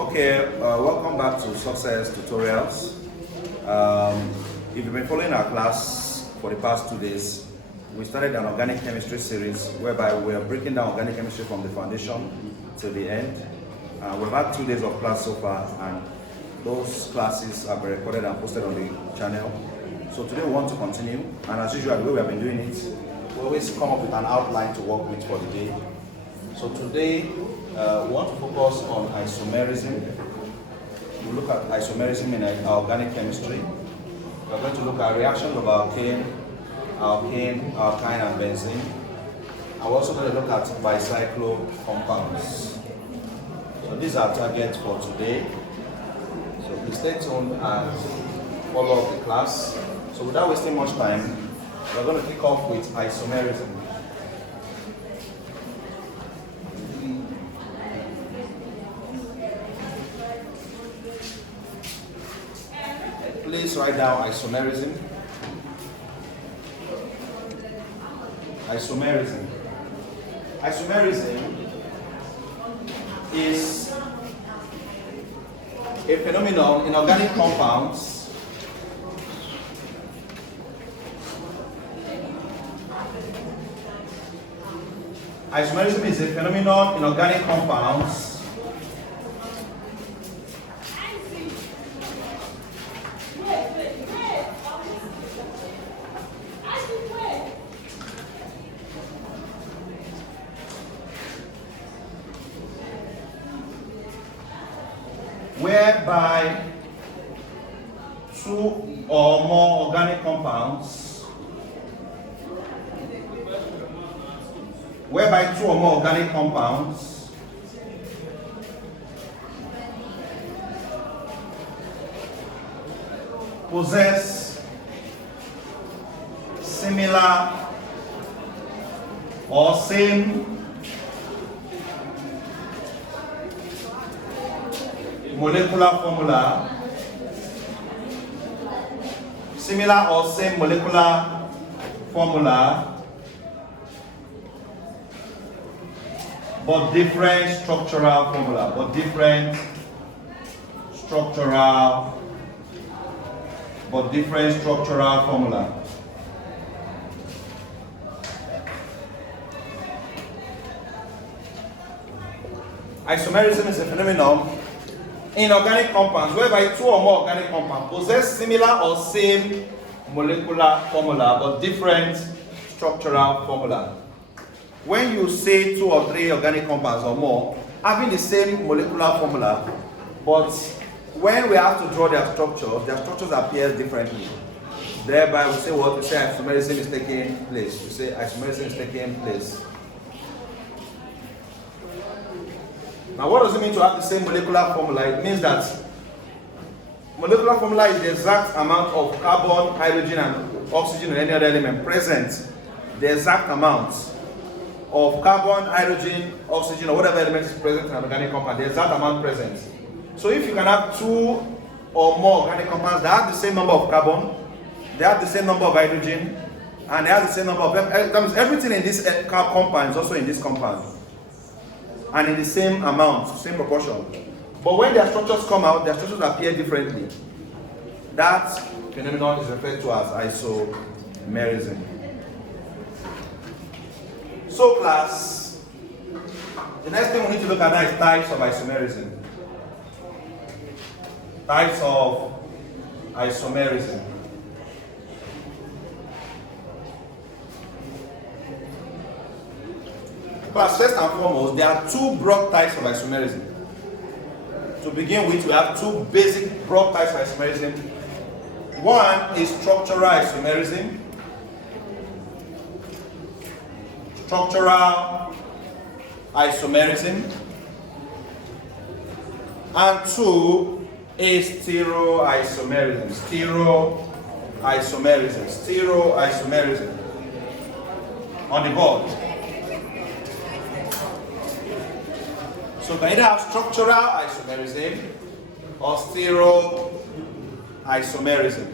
Okay, welcome back to Success Tutorials. If you've been following our class for the past 2 days, we started an organic chemistry series whereby we are breaking down organic chemistry from the foundation to the end. We've had 2 days of class so far, and those classes have been recorded and posted on the channel. So today we want to continue, and as usual, the way we have been doing it, we always come up with an outline to work with for the day. So today, we want to focus on isomerism. We'll look at isomerism in organic chemistry. We're going to look at reactions of alkane, alkyne, and benzene. And we're also going to look at bicyclo compounds. So these are targets for today. So please stay tuned and follow up the class. So without wasting much time, we're going to kick off with isomerism. Please write down isomerism. Isomerism. Isomerism is a phenomenon in organic compounds Isomerism is a phenomenon in organic compounds whereby two or more organic compounds possess similar or same molecular formula, but different structural formula. Isomerism is a phenomenon in organic compounds whereby two or more organic compounds possess similar or same molecular formula but different structural formula. When you say 2 or 3 organic compounds or more having the same molecular formula, but when we have to draw their structures appear differently. Thereby we say what? We say isomerism is taking place. Now what does it mean to have the same molecular formula? It means that molecular formula is the exact amount of carbon, hydrogen, and oxygen or any other element present. The exact amount of carbon, hydrogen, oxygen, or whatever element is present in an organic compound, the exact amount present. So if you can have 2 or more organic compounds that have the same number of carbon, they have the same number of hydrogen, and they have the same number of everything in this compound is also in this compound, and in the same amount, same proportion. But when their structures come out, their structures appear differently. That phenomenon is referred to as isomerism. So class, the next thing we need to look at now is types of isomerism. Types of isomerism. Class, first and foremost, there are 2 broad types of isomerism. To begin with, we have 2 basic broad types of isomerism. One is structural isomerism. And 2 is stereoisomerism. Stereoisomerism. On the board. So you can either have structural isomerism or stereoisomerism.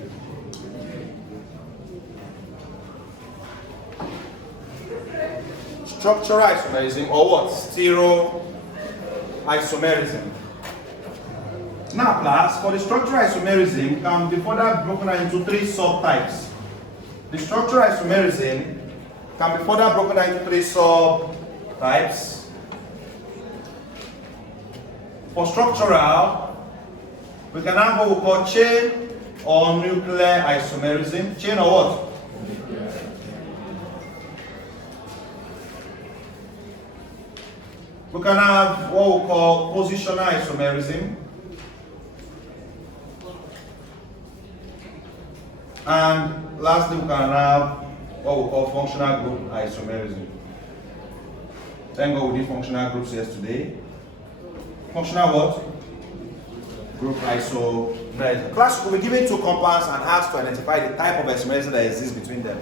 Structural isomerism or what? Stereoisomerism. Now class, for the structural isomerism can be further broken down into three subtypes. The structural isomerism can be further broken down into three subtypes. For structural, we can have what we call chain or nuclear isomerism. Chain or what? We can have what we call positional isomerism. And lastly, we can have what we call functional group isomerism. Thank God we did functional groups yesterday. Functional what? Group isomerism. Class will be given two compounds and asked to identify the type of isomerism that exists between them.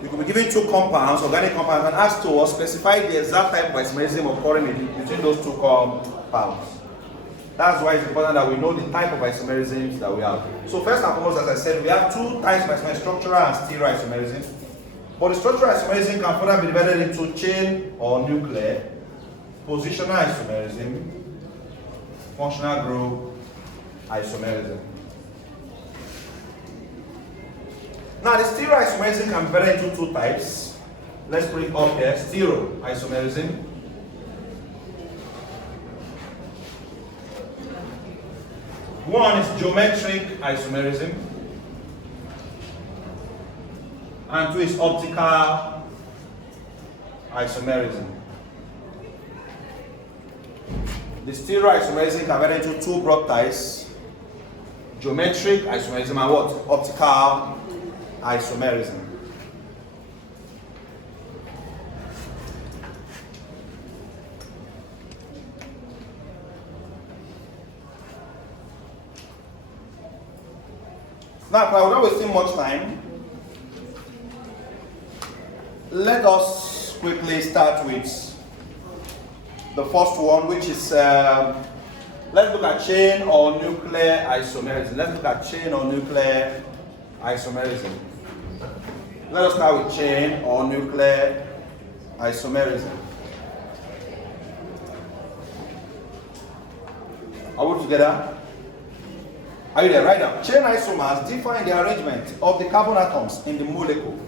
You could be given two compounds, organic compounds, and asked to specify the exact type of isomerism occurring between those two compounds. That's why it's important that we know the type of isomerisms that we have. So first and foremost, as I said, we have two types of isomerism, structural and stereo isomerism. But the structural isomerism can further be divided into chain or nuclear, positional isomerism, functional group isomerism. Now the stereo isomerism can be divided into two types. Let's put it up here. Stereo isomerism. One is geometric isomerism, and two is optical isomerism. The stereo isomerism can be divided into two broad types: geometric isomerism and what? Optical isomerism. Now, without wasting much time, let us quickly start with the first one, which is let's look at chain or nuclear isomerism. Let's look at chain or nuclear isomerism. Let us start with chain or nuclear isomerism. Are we together? Are you there? Right now. Chain isomers define the arrangement of the carbon atoms in the molecule.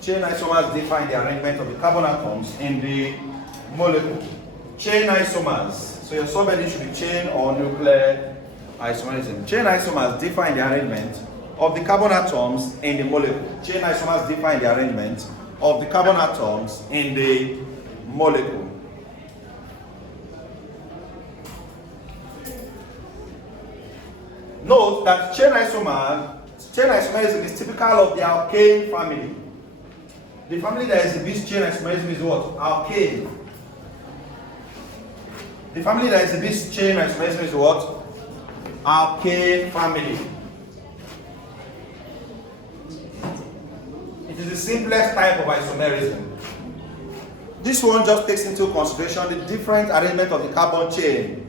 Chain isomers define the arrangement of the carbon atoms in the molecule. Chain isomers. So your subheading should be chain or nuclear isomerism. Chain isomers define the arrangement of the carbon atoms in the molecule. Chain isomers define the arrangement of the carbon atoms in the molecule. Note that chain isomerism is typical of the alkane family. The family that exhibits chain isomerism is what? Alkane. The family that exhibits chain isomerism is what? Alkane family. It is the simplest type of isomerism. This one just takes into consideration the different arrangement of the carbon chain.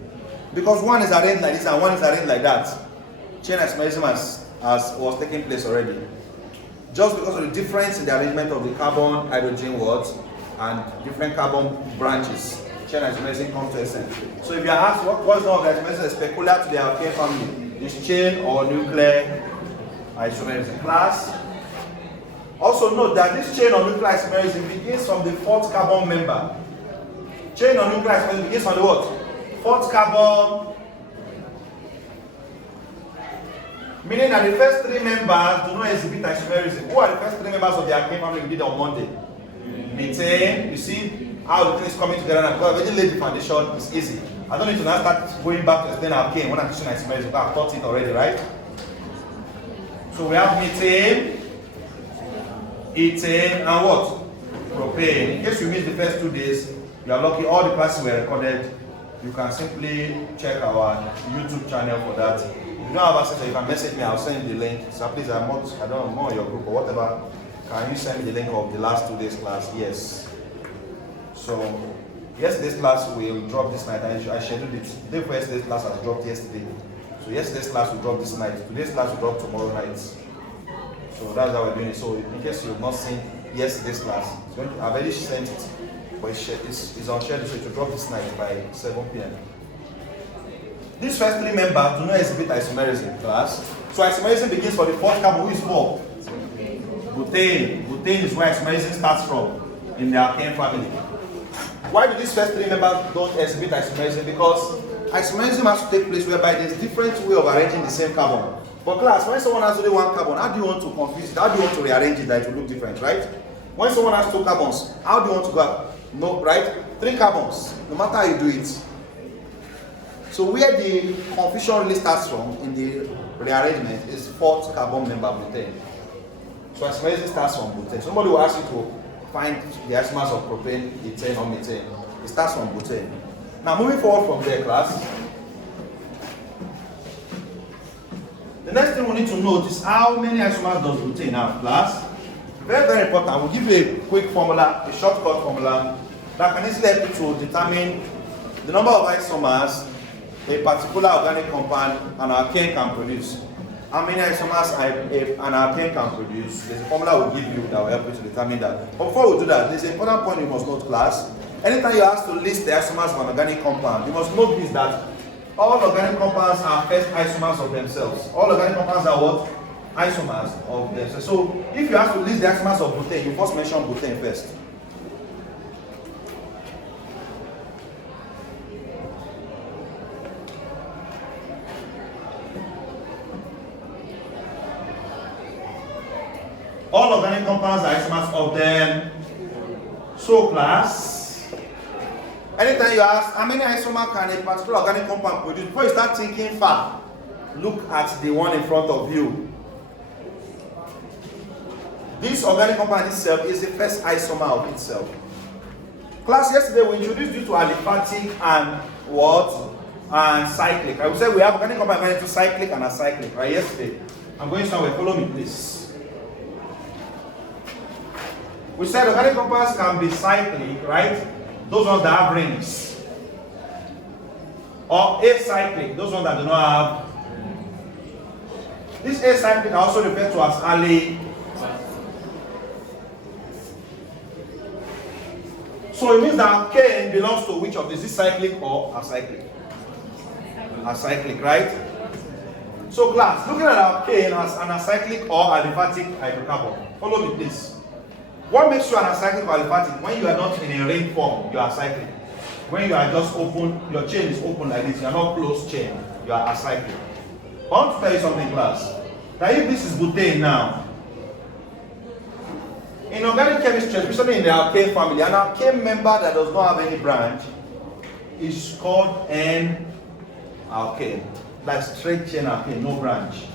Because one is arranged like this and one is arranged like that. Chain isomerism was taking place already. Just because of the difference in the arrangement of the carbon, hydrogen words and different carbon branches, chain isomerism comes to essence. So if you are asked what's one of the isomerism that's peculiar to the alkane family, it's chain or nuclear isomerism. Class. Also note that this chain or nuclear isomerism begins from the fourth carbon member. Chain or nuclear isomerism begins from the what? Fourth carbon. Meaning that the first three members do not exhibit isomerism. Who are the first three members of the alkane family we did on Monday? Methane. You see how the thing is coming together, and because I've already laid the foundation, it's easy. I don't need to now start going back to explain alkane when I'm teaching isomerism, because I've taught it already, right? So we have methane, ethane, and what? Propane. In case you missed the first 2 days, you are lucky all the classes were recorded. You can simply check our YouTube channel for that. If you don't have access, you can message me, I'll send you the link. So please, I don't know, more your group or whatever. Can you send me the link of the last 2 days class? Yes. So, yesterday's class will drop this night. I scheduled it. The day for yesterday's class has dropped yesterday. So yesterday's class will drop this night. Today's class will drop tomorrow night. So that's how we're doing it. So in case you've not seen yesterday's class, I've already sent it. But it's on schedule, so it will drop this night by 7 p.m. These first three members do not exhibit isomerism, class. So isomerism begins for the fourth carbon, who is what? Butane. Butane is where isomerism starts from in the alkane family. Why do these first three members don't exhibit isomerism? Because isomerism has to take place whereby there's different way of arranging the same carbon. But class, when someone has only one carbon, how do you want to confuse it? How do you want to rearrange it that it will look different, right? When someone has two carbons, how do you want to go? No, right? Three carbons, no matter how you do it. So where the confusion really starts from in the rearrangement is fourth carbon member butane. So isomerism starts from butane. Somebody will ask you to find the isomers of propane, ethane, or methane. It starts from butane. Now moving forward from there, class. The next thing we need to note is how many isomers does butane have, class? Very, very important. We'll give you a quick formula, a shortcut formula that can easily help you to determine the number of isomers a particular organic compound an alkane can produce. How many isomers an alkane can produce? There's a formula we'll give you that will help you to determine that. But before we do that, there's an important point you must note, class. Anytime you ask to list the isomers of an organic compound, you must note this, that all organic compounds are first isomers of themselves. All organic compounds are what? Isomers of themselves. So if you have to list the isomers of butane, you first mention butane first. All organic compounds are isomers of them. So class, anytime you ask how many isomers can a particular organic compound produce, before you start thinking far, look at the one in front of you. This organic compound itself is the first isomer of itself. Class, yesterday we introduced you to aliphatic and what? And cyclic. I would say we have organic compound going into cyclic and acyclic, right? Yesterday. I'm going somewhere, follow me please. We said organic compounds can be cyclic, right? Those ones that have rings. Or acyclic, those ones that do not have. This acyclic are also referred to as aliphatic. So it means that alkane belongs to which of these? Is cyclic or acyclic? Acyclic, right? So class, looking at alkane as an acyclic or aliphatic hydrocarbon. Follow me please. What makes you an acyclic or aliphatic? When you are not in a ring form, you are acyclic. When you are just open, your chain is open like this, you are not closed chain, you are acyclic. I want to tell you something, class. That if this is butane now, in organic chemistry, especially in the alkane family, an alkane member that does not have any branch is called an alkane. That's straight chain alkane, no branch.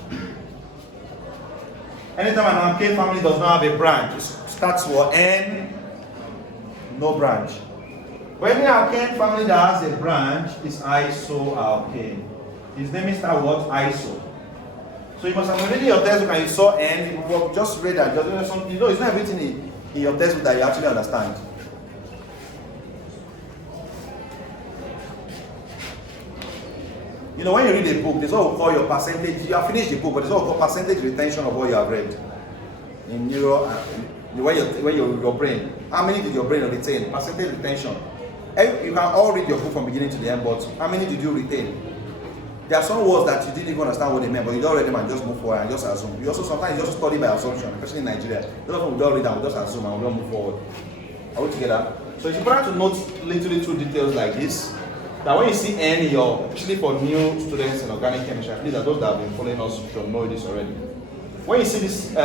Anytime an alkane family does not have a branch, it starts with N, no branch. When the alkane family that has a branch is isoalkane. His name is what? Iso. So you must have already in your textbook and you saw N, you will just read that. You know, it's not everything in your textbook that you actually understand. You know, when you read a book, there's what we call your percentage. You have finished the book, but there's what we call percentage retention of what you have read. In neuro, your brain. How many did your brain retain? Percentage retention. You can all read your book from beginning to the end, but how many did you retain? There are some words that you didn't even understand what they meant, but you don't read them and just move forward and just assume. You also sometimes you also study by assumption, especially in Nigeria. A lot of people don't read and we just assume and we don't move forward. Are we together? So it's important to note little details like this. That when you see N in your, especially for new students in organic chemistry, at least those that have been following us should know this already. When you see this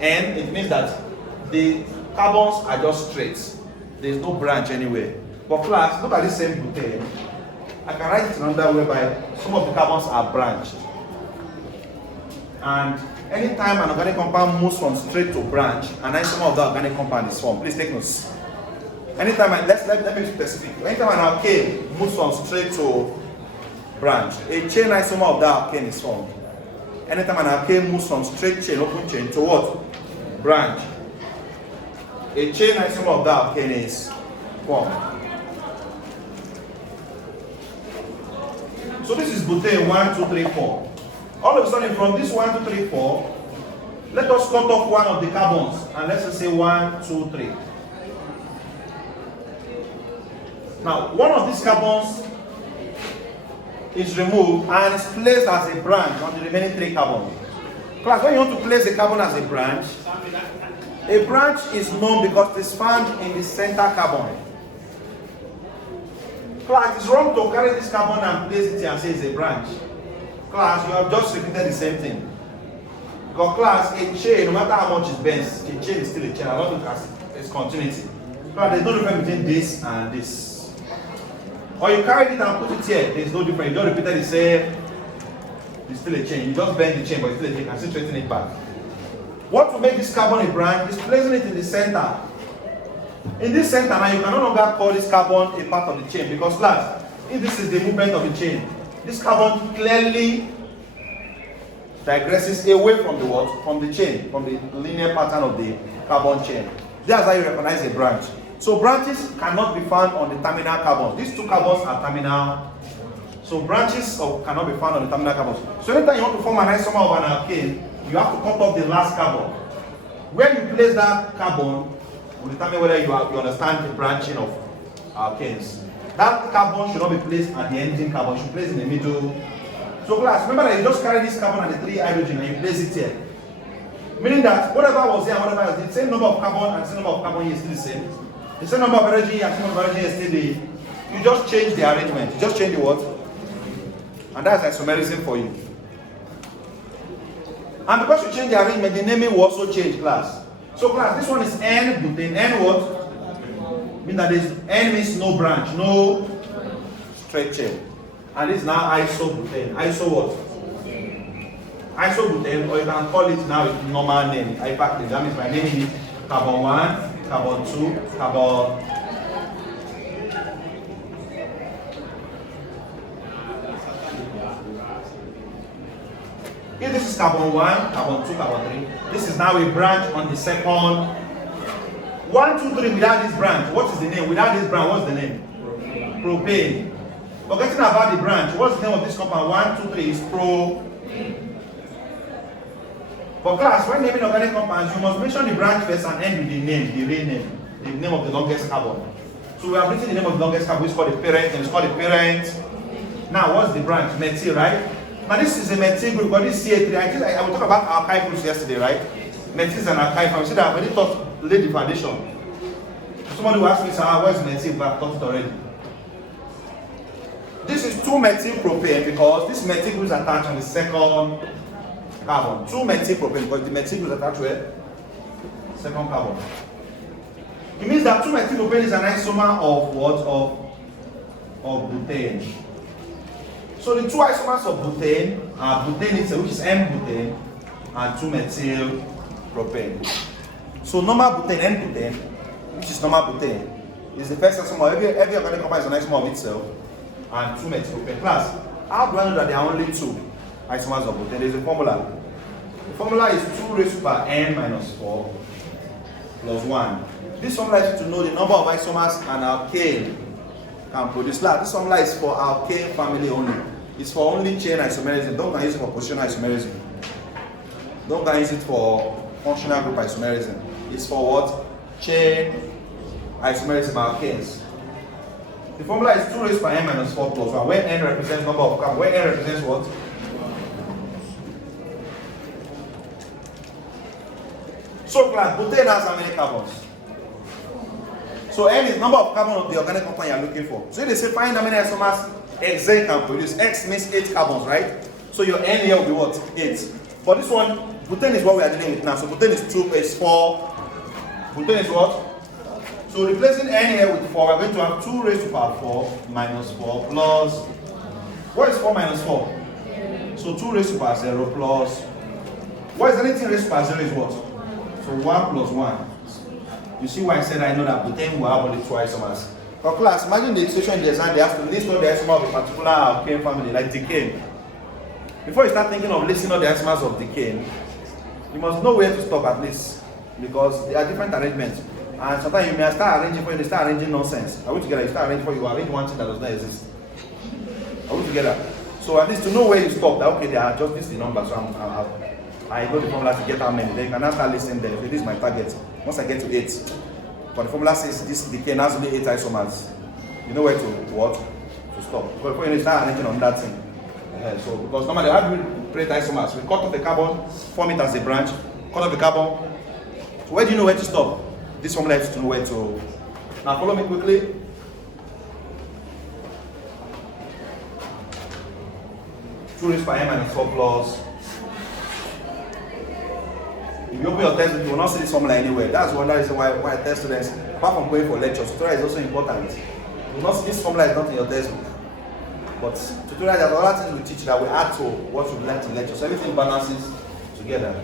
N, it means that the carbons are just straight. There is no branch anywhere. But class, look at this same butane. I can write it in another way by some of the carbons are branched. And anytime an organic compound moves from straight to branch, an isomer of the organic compound is formed. Please take notes. Anytime, let me be specific. Anytime an alkane moves from straight to branch, a chain isomer of that alkane is formed. Anytime an alkane moves from straight chain, open chain, to what? Branch, a chain isomer of that alkane is formed. So this is butane 1, 2, 3, 4. All of a sudden, from this 1, 2, 3, 4, let us cut off one of the carbons and let's just say 1, 2, 3. Now, one of these carbons is removed and is placed as a branch on the remaining 3 carbons. Class, when you want to place a carbon as a branch is known because it is found in the center carbon. Class, it's wrong to carry this carbon and place it here and say it's a branch. Class, you have just repeated the same thing. Because class, a chain, no matter how much it bends, a chain is still a chain. I don't look at its continuity. Class, there's no difference between this and this. Or you carry it and put it here, there's no difference. You don't repeat the same. It's still a chain. You just bend the chain, but it's still a chain. You can still straighten it back. What will make this carbon a branch is placing it in the center. In this center now, you can no longer call this carbon a part of the chain because class, if this is the movement of the chain, this carbon clearly digresses away from the what? From the chain, from the linear pattern of the carbon chain. That's how you recognize a branch. So branches cannot be found on the terminal carbons. These 2 carbons are terminal. So branches cannot be found on the terminal carbons. So anytime you want to form an isomer of an alkane, you have to cut off the last carbon. Where you place that carbon will determine whether you understand the branching of alkanes. That carbon should not be placed at the ending carbon, you should place in the middle. So class, remember that you just carry this carbon and the 3 hydrogen and you place it here. Meaning that whatever was here and whatever was the same number of carbon and the same number of carbon here is still the same. The same number of hydrogen here and the same number of hydrogen is still the. You just change the arrangement. You just change the what? And that's isomerism for you. And because you change the arrangement, the naming will also change, class. So class, this one is N-butane. N what? Means that this N means no branch, no straight chain. And this is now isobutane. Iso what? Isobutane, or you can call it now with normal name. IUPAC. That means by naming it carbon 1, carbon 2, carbon. If this is carbon 1, carbon 2, carbon 3, this is now a branch on the second. 1, 2, 3 without this branch. What is the name? Without this branch, what's the name? Propane. Forgetting about the branch, what's the name of this compound? 1, 2, 3 is pro. For class, when naming organic compounds, you must mention the branch first and end with the name, the real name, the name of the longest carbon. So we have written the name of the longest carbon, it's called the parent, and it's called the parent. Now, what's the branch? Methyl, right? Now this is a methyl group, but this is CA3. I will talk about alkyl groups yesterday, right? Methyl is an alkyl. You see that I've already taught, laid the foundation. Somebody will ask me, sir, where's methyl? But I've taught it already. This is 2-methyl propane because this methyl group is attached on the second carbon. 2-methyl propane because the methyl group is attached where? Second carbon. It means that 2-methyl propane is an isomer of what? Of butane. So the 2 isomers of butane are butane itself, which is N-butane, and 2-methyl propane. So normal butane, N-butane, which is normal butane, is the first isomer. Every organic compound is an isomer of itself, and 2-methyl propane. Class, how do I know that there are only 2 isomers of butane? There's a formula. The formula is 2 raised to power n minus 4 plus 1. This formula is to know the number of isomers an alkane can produce. This formula is for alkane family only. It's for only chain isomerism. Don't use it for positional isomerism. Don't use it for functional group isomerism. It's for what? Chain isomerism alkanes. The formula is 2 raised to n minus 4 plus 1, where n represents number of carbon, where n represents what? So class, butane has how many carbons? So n is number of carbon of the organic compound you are looking for. So if they say find how many isomers Xen can produce, X means 8 carbons, right? So your n here will be what? 8. But this one, butane is what we are dealing with now. So butane is 2 is 4. Butane is what? So replacing n here with 4, we're going to have 2 raised to power 4 minus 4 plus. What is 4 minus 4? So 2 raised to power 0 plus. What is anything raised to power 0 is what? So 1 plus 1. You see why I said I know that butane will have only 2 isomers. For class, imagine the situation in the exam, they have to list all the isomers of a particular alkane family, like decane. Before you start thinking of listing all the isomers of decane, you must know where to stop at least, because there are different arrangements. And sometimes you may start arranging for you, they start arranging nonsense. Are we together? You start arranging for you, arrange one thing that does not exist. Are we together? So at least to know where you stop, that okay, they are just this the number, so I know the formula to get how many. Then you can now start listing them. Okay, this is my target. Once I get to 8, but the formula says this decane has only 8 isomers. You know where to what? To stop. But before you start arranging on that thing. So, because normally, how do we create isomers? We cut off the carbon, form it as a branch, cut off the carbon. So, where do you know where to stop? This formula helps you to know where to. Now, follow me quickly. Two raised by n minus 4 plus. If you open your textbook, you will not see this formula anywhere. That's one reason why I tell students, apart from going for lectures, tutorial is also important. You will not see this formula is not in your textbook. But tutorial, there are other things we teach that we add to what we learned in lecture. So everything balances together.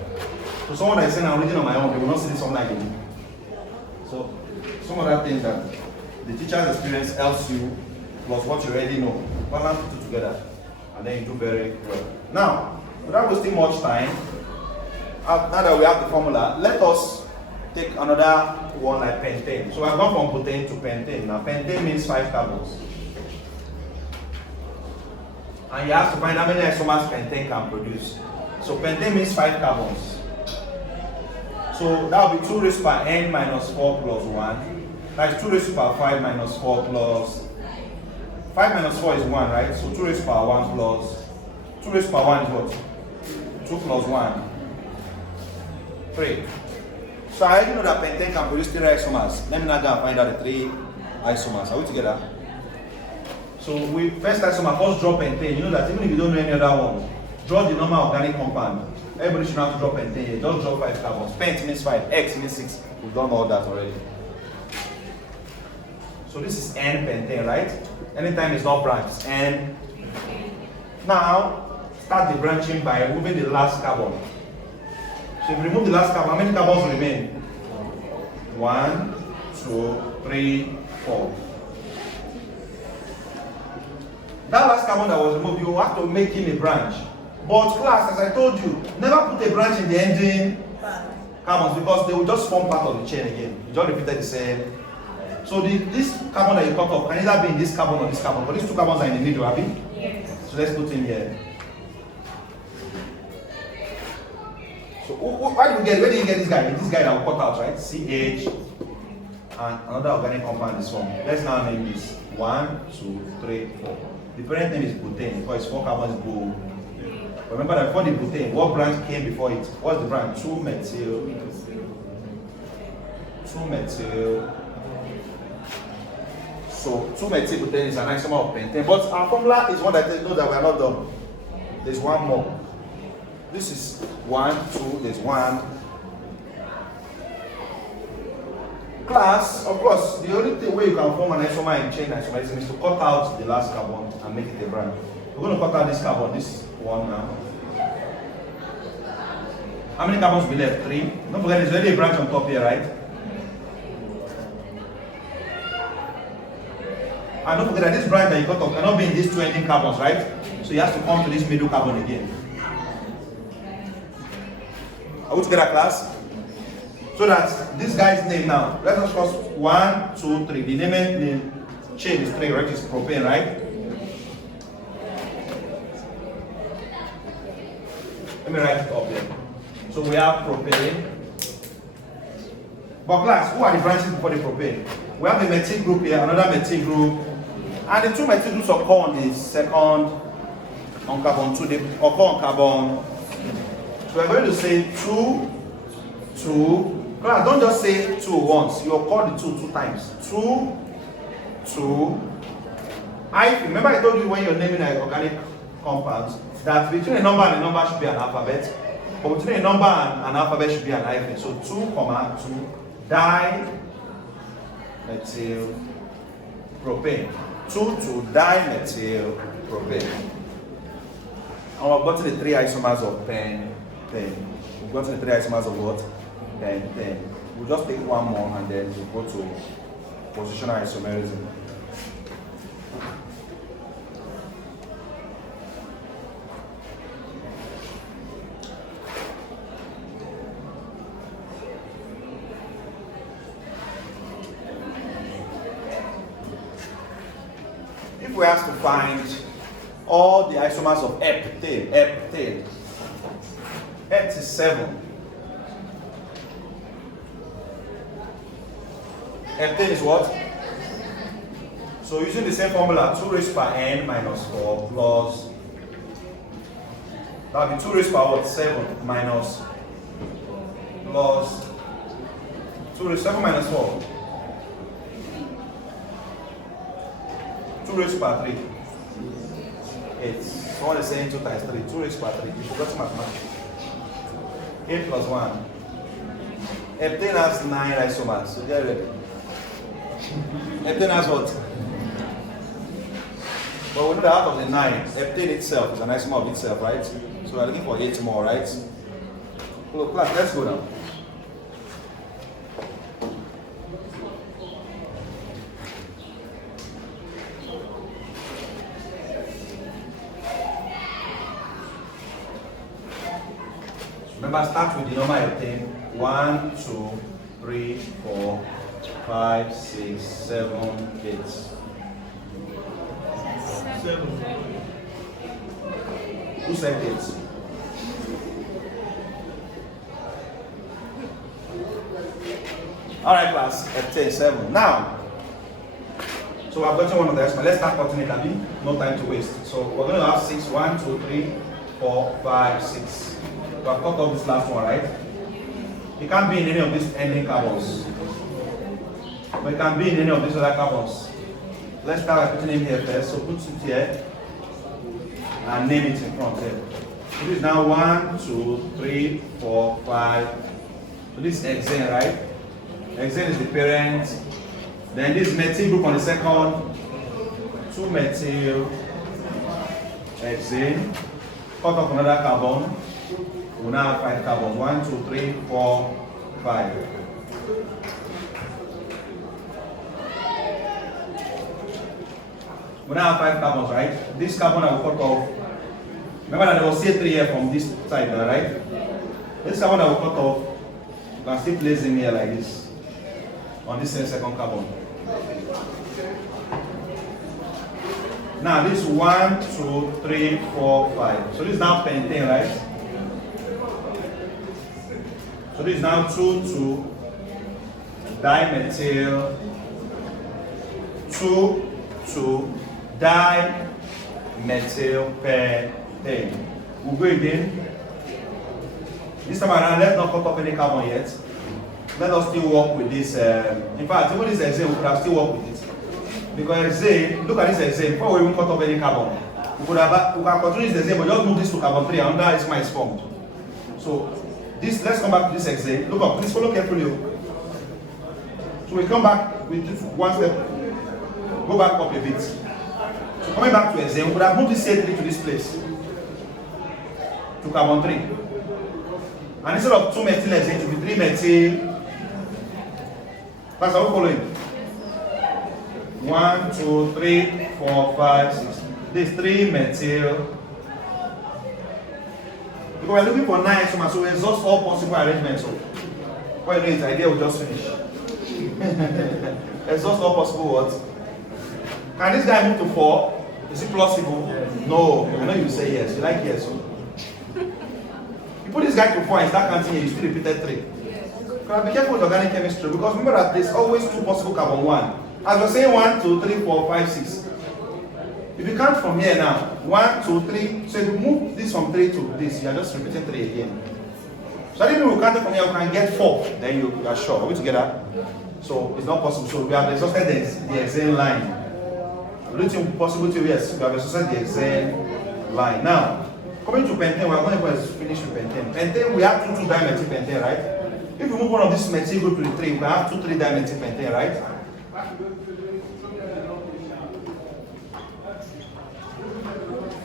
So someone that is saying I'm reading on my own, they will not see this formula again. So some other things that the teacher's experience helps you plus what you already know. Balance the two together. And then you do very well. Now, without wasting much time, now that we have the formula, let us take another one like pentane. So I've gone from butane to pentane. Now pentane means 5 carbons. And you have to find how many isomers pentane can produce. So pentane means 5 carbons. So that will be 2 raised by n minus 4 plus 1. That is 2 raised by 5 minus 4 plus 5 minus 4 is 1, right? So 2 raised by 1 plus 2 raised by 1 is what? 2 plus 1. 3. So I already know that pentane can produce 3 isomers. Let me now go and find out the 3 isomers. Are we together? So we first isomer, first draw pentane. You know that even if you don't know any other one, draw the normal organic compound. Everybody should have to draw pentane here. Just draw 5 carbons. Pent means 5, X means 6. We've done all that already. So this is N pentane, right? Anytime it's not branched, it's N. Now, start the branching by removing the last carbon. So if you remove the last carbon, how many carbons remain? 1, 2, 3, 4. That last carbon that was removed, you have to make him a branch. But class, as I told you, never put a branch in the ending carbons because they will just form part of the chain again. You just repeated the same. So this carbon that you cut off can either be in this carbon or this carbon. But these 2 carbons are in the middle, have you? Yes. So let's put in here. So where do you get this guy? This guy that we cut out, right? CH and another organic compound is formed. Let's now name this 1, 2, 3, 4. The parent name is butane because it's 4 carbons blue. Remember that for the butane, what branch came before it? What's the branch? 2-methyl. 2-methyl. So 2-methyl butane is an isomer of pentane. But our formula is one that tells you that we are not done. There's one more. This is 1, 2, there's 1. Class, of course, the only way you can form an isomer in chain isomerism is to cut out the last carbon and make it a branch. We're going to cut out this carbon, this one now. How many carbons we left? 3. Don't forget there's already a branch on top here, right? And don't forget that this branch that you cut off cannot be in these 2 ending carbons, right? So you have to come to this middle carbon again. Are we together, class? So that this guy's name now, let us cross 1, 2, 3. The name chain is 3, right? It's propane, right? Let me write it up here. So we have propane. But class, who are the branches before the propane? We have a methyl group here, another methyl group. And the 2 methyl groups occur on the second, on carbon 2, they occur on carbon. So we're going to say 2, 2. Class, don't just say 2 once. You occur the 2 times. 2, 2. Remember I told you when you're naming an organic compounds that between a number and a number should be an alphabet. But between a number and an alphabet should be an hyphen. So 2, 2, dimethyl propane. 2, 2, dimethyl propane. And we've gotten the 3 isomers of pentane. We've gotten the 3 isomers of what? Pentane. We'll just take one more and then we'll go to positional isomerism. If we have to find all the isomers of heptane, Hept is 7. Heptane is what? So using the same formula, 2 raised by n minus 4 plus That will be 2 raised power what? 7 minus plus 2 raised 7 minus 4. 2 raised power 3. 8. Someone is saying 2 times 3. 2 raised power 3. You forgot mathematics. 8 plus 1. Heptane has 9 isomers. So get ready. Heptane has what? But we know that out of the 9, heptane itself is an isomer of itself, right? So we're looking for 8 more, right? So class, let's go now. Remember, start with the number heptane. 1, 2, 3, 4, 5, 6, 7, 8. 7. Who said 8? Alright class, heptane 7. Now, so I've gotten one of the extra. Let's start cutting it, Abby. No time to waste. So we're going to have 6, 1, 2, 3, 4, 5, 6. We have cut off this last one, right? It can't be in any of these ending carbons. But it can be in any of these other carbons. Let's start by putting him here first. So put it here and name it in front here. So this is now 1, 2, 3, 4, 5. So this is hexane, right? Hexane is the parent. Then this methyl group on the second. 2 methyl hexane. Cut off another carbon. We now have 5 carbons. 1, 2, 3, 4, 5. We now have 5 carbons, right? This carbon I will cut off. Remember that there was C3 here from this side, right? This carbon I will cut off. You can still place him here like this. On this second carbon. Now this 1, 2, 3, 4, 5. So this is now pentane, right? So this is now 2, 2, dimethyl, 2, 2, dimethylpentane. We'll go again. This time around, let's not cut off any carbon yet. Let us still work with this. In fact, even this hexane, we could have still worked with it. Because hexane, look at this hexane, before we even cut off any carbon, we can continue this hexane, but just move this to carbon 3 and that is my formed. So, this, let's come back to this hexane. Look up, please follow carefully. So we come back with this one step, go back up a bit. So coming back to hexane, we could have moved this C3 to this place, to carbon 3. And instead of 2 methyl hexane, it will be 3 methyl. That's how we follow it. 1, 2, 3, 4, 5, 6. This 3 methyl. Because we're looking for 9 isomers, so we exhaust all possible arrangements. So what you know is the idea will just finish. Exhaust all possible what? Can this guy move to 4? Is it plausible? No. I know you say yes. You like yes. So. You put this guy to 4 and start counting here, you still repeated 3. But be careful with organic chemistry because remember that there's always 2 possible carbon 1. As we're saying 1, 2, 3, 4, 5, 6. If you count from here now, 1, 2, 3, so if you move this from 3 to this, you are just repeating 3 again. So I think we will count it from here, we can get 4, then you are sure. Are we together? So it's not possible. So we have exhausted the hexane line. I don't think possible to yes, we have exhausted the hexane line. Now, coming to pentane, we are going to finish with pentane. Pentane, we have 2, 2 dimethylpentane, right? If we move one of this methyl group to the 3, we can have 2, 3 dimethylpentane, right?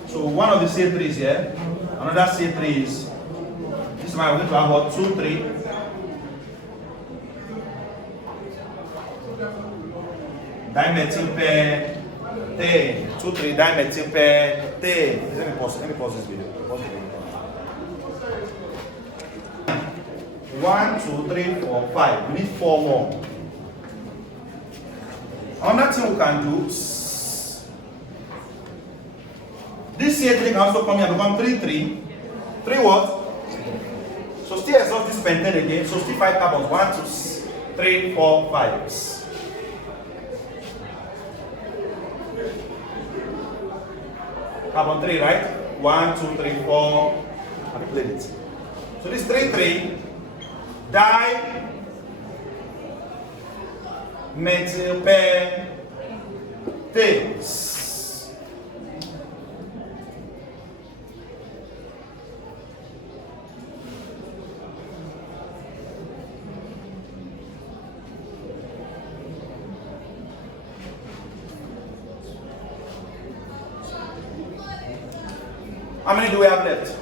So one of the C3 is here, another C3 is, this time we're going to have about 2, 3. Dimethylpentane, 2, 3 dimethylpentane. Let me pause this video. 1, 2, 3, 4, 5. We need 4 more. Another thing we can do, this C3 can also come here and become 3, 3. 3 what? So still exhaust this pentane again. So still 5 carbons. 1, 2, 3, 4, 5. Carbon 3, right? 1, 2, 3, 4, Manipulate it. So this 3,3 dimethylpentanes. How many do we have left?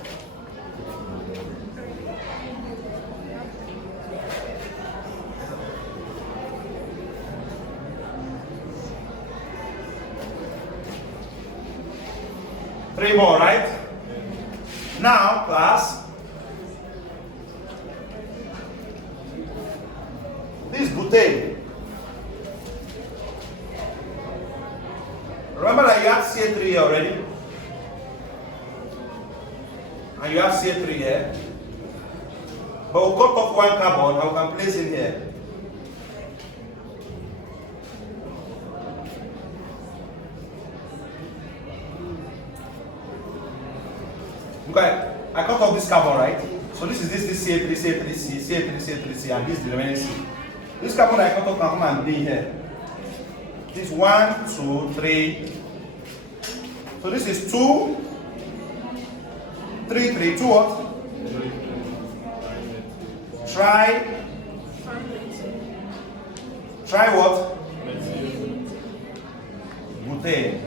Three more, right? Now, class, this butane. Remember that you have CA3 here already? And you have CA3 here. But we'll cut off one carbon and we can place it here. Okay, I cut off this carbon, right? So this is this CA3, CA3C, CA3, CA3C, and this is the remaining C. This carbon I cut off can come and be here. This 1, 2, 3. So this is 2, 3, 3, 2 what? Try what? Butane.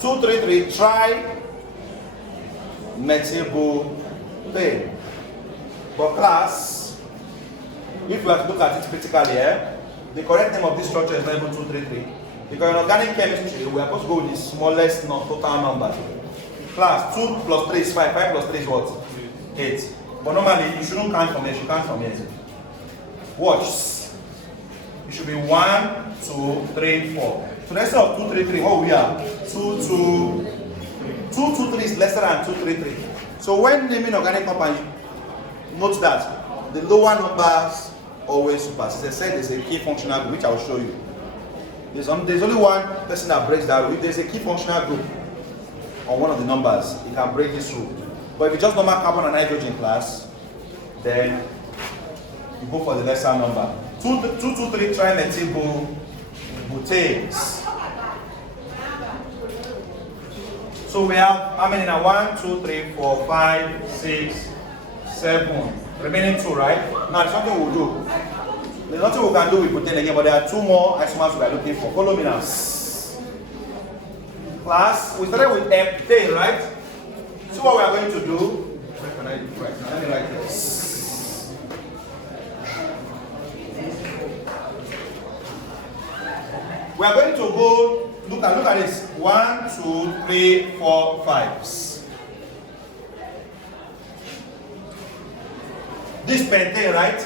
2, 3, 3, try methylbutane. For class, if you have to look at it critically here, the correct name of this structure is not even 2, 3, 3. Because in organic chemistry, we are supposed to go with the smallest total number. Class, 2 plus 3 is 5, 5 plus 3 is what? 8. But normally, you shouldn't count from here, you should count from here. Watch. It should be 1, 2, 3, 4. So instead of 2, 3, 3, what we have? 2, 2, 2, 2, 3 is lesser than 2, 3, 3. So when naming organic compound, note that the lower numbers always supersede. They said there's a key functional group, which I will show you. There's only one person that breaks that rule. If there's a key functional group on one of the numbers, it can break this rule. But if it's just normal carbon and nitrogen class, then you go for the lesser number. 2, 2, 2, 3 trimethylbutanes. So we have how many now? 1, 2, 3, 4, 5, 6, 7. Remaining 2, right? Now there's something we'll do. There's nothing we can do with butane again, but there are 2 more isomers we are looking for. Follow me now. Class, we started with heptane, right? So what we are going to do, where can I do right now? Let me write this. We are going to go, look at this. 1, 2, 3, 4, 5. This pentane, right?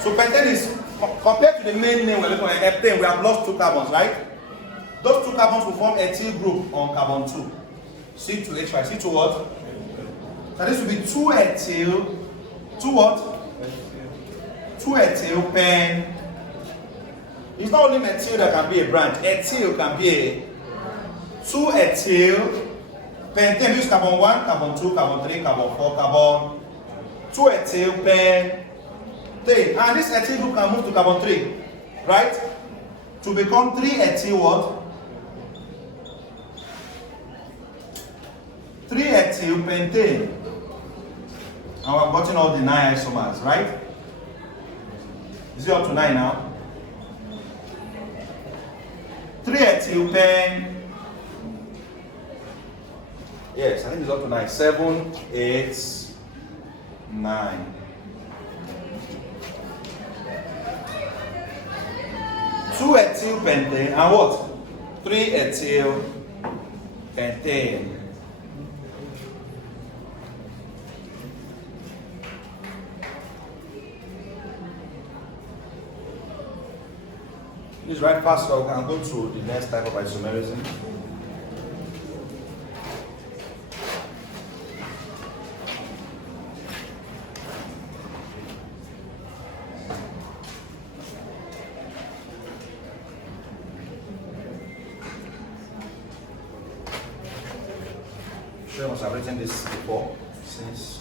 So pentane is, compared to the main name we're looking at, heptane, we have lost 2 carbons, right? Those 2 carbons will form a T group on carbon 2. C2H5. C2 what? So this will be 2-ethyl, 2 what? 2-ethyl pen. It's not only methyl that can be a branch, ethyl can be a 2-ethyl pentane. Use carbon 1, carbon 2, carbon 3, carbon 4, carbon 2-ethyl pentane. And this ethyl group can move to carbon 3, right? To become 3-ethyl what? 3-ethyl pentane. And we've gotten all the 9 isomers, right? Is it up to 9 now? 3-ethyl pen. Yes, I think it's up to 9. 7, 8, 9. 2-ethyl pentane and what? 3-ethyl pentane. Please write fast so we can go to the next type of isomerism. sure I must have written this before, since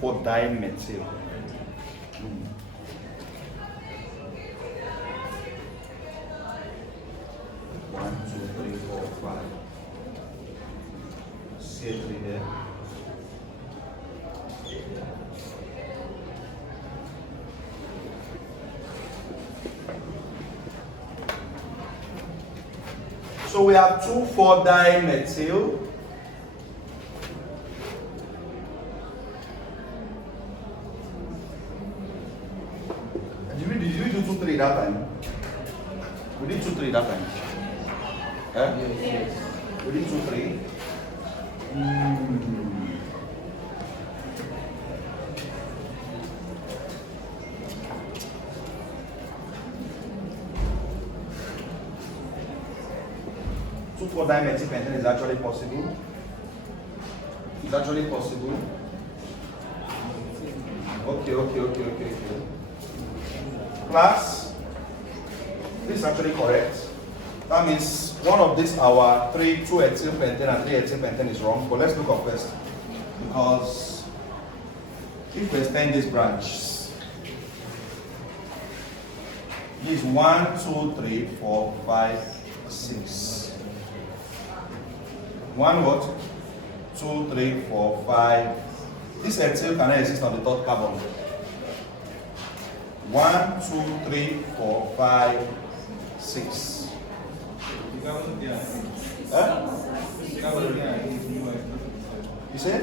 for dimethyl. One, two, three, four, five. CH3 there. So we have 2,4-dimethyl. Did we do 2,3 that time? We did 2,3 that time. Yes. We did 2,3. Two for dimethyl pentane is actually possible. It's actually possible. Okay. Class, this is actually correct. That means one of these, our 2-ethyl pentane and 3-ethyl pentane is wrong. But let's look up first. Because if we extend this branch, this is 1, 2, 3, 4, 5, 6. 1 what? 2, 3, 4, 5. This ethyl cannot exist on the third carbon. 1, 2, 3, 4, 5, 6. You said?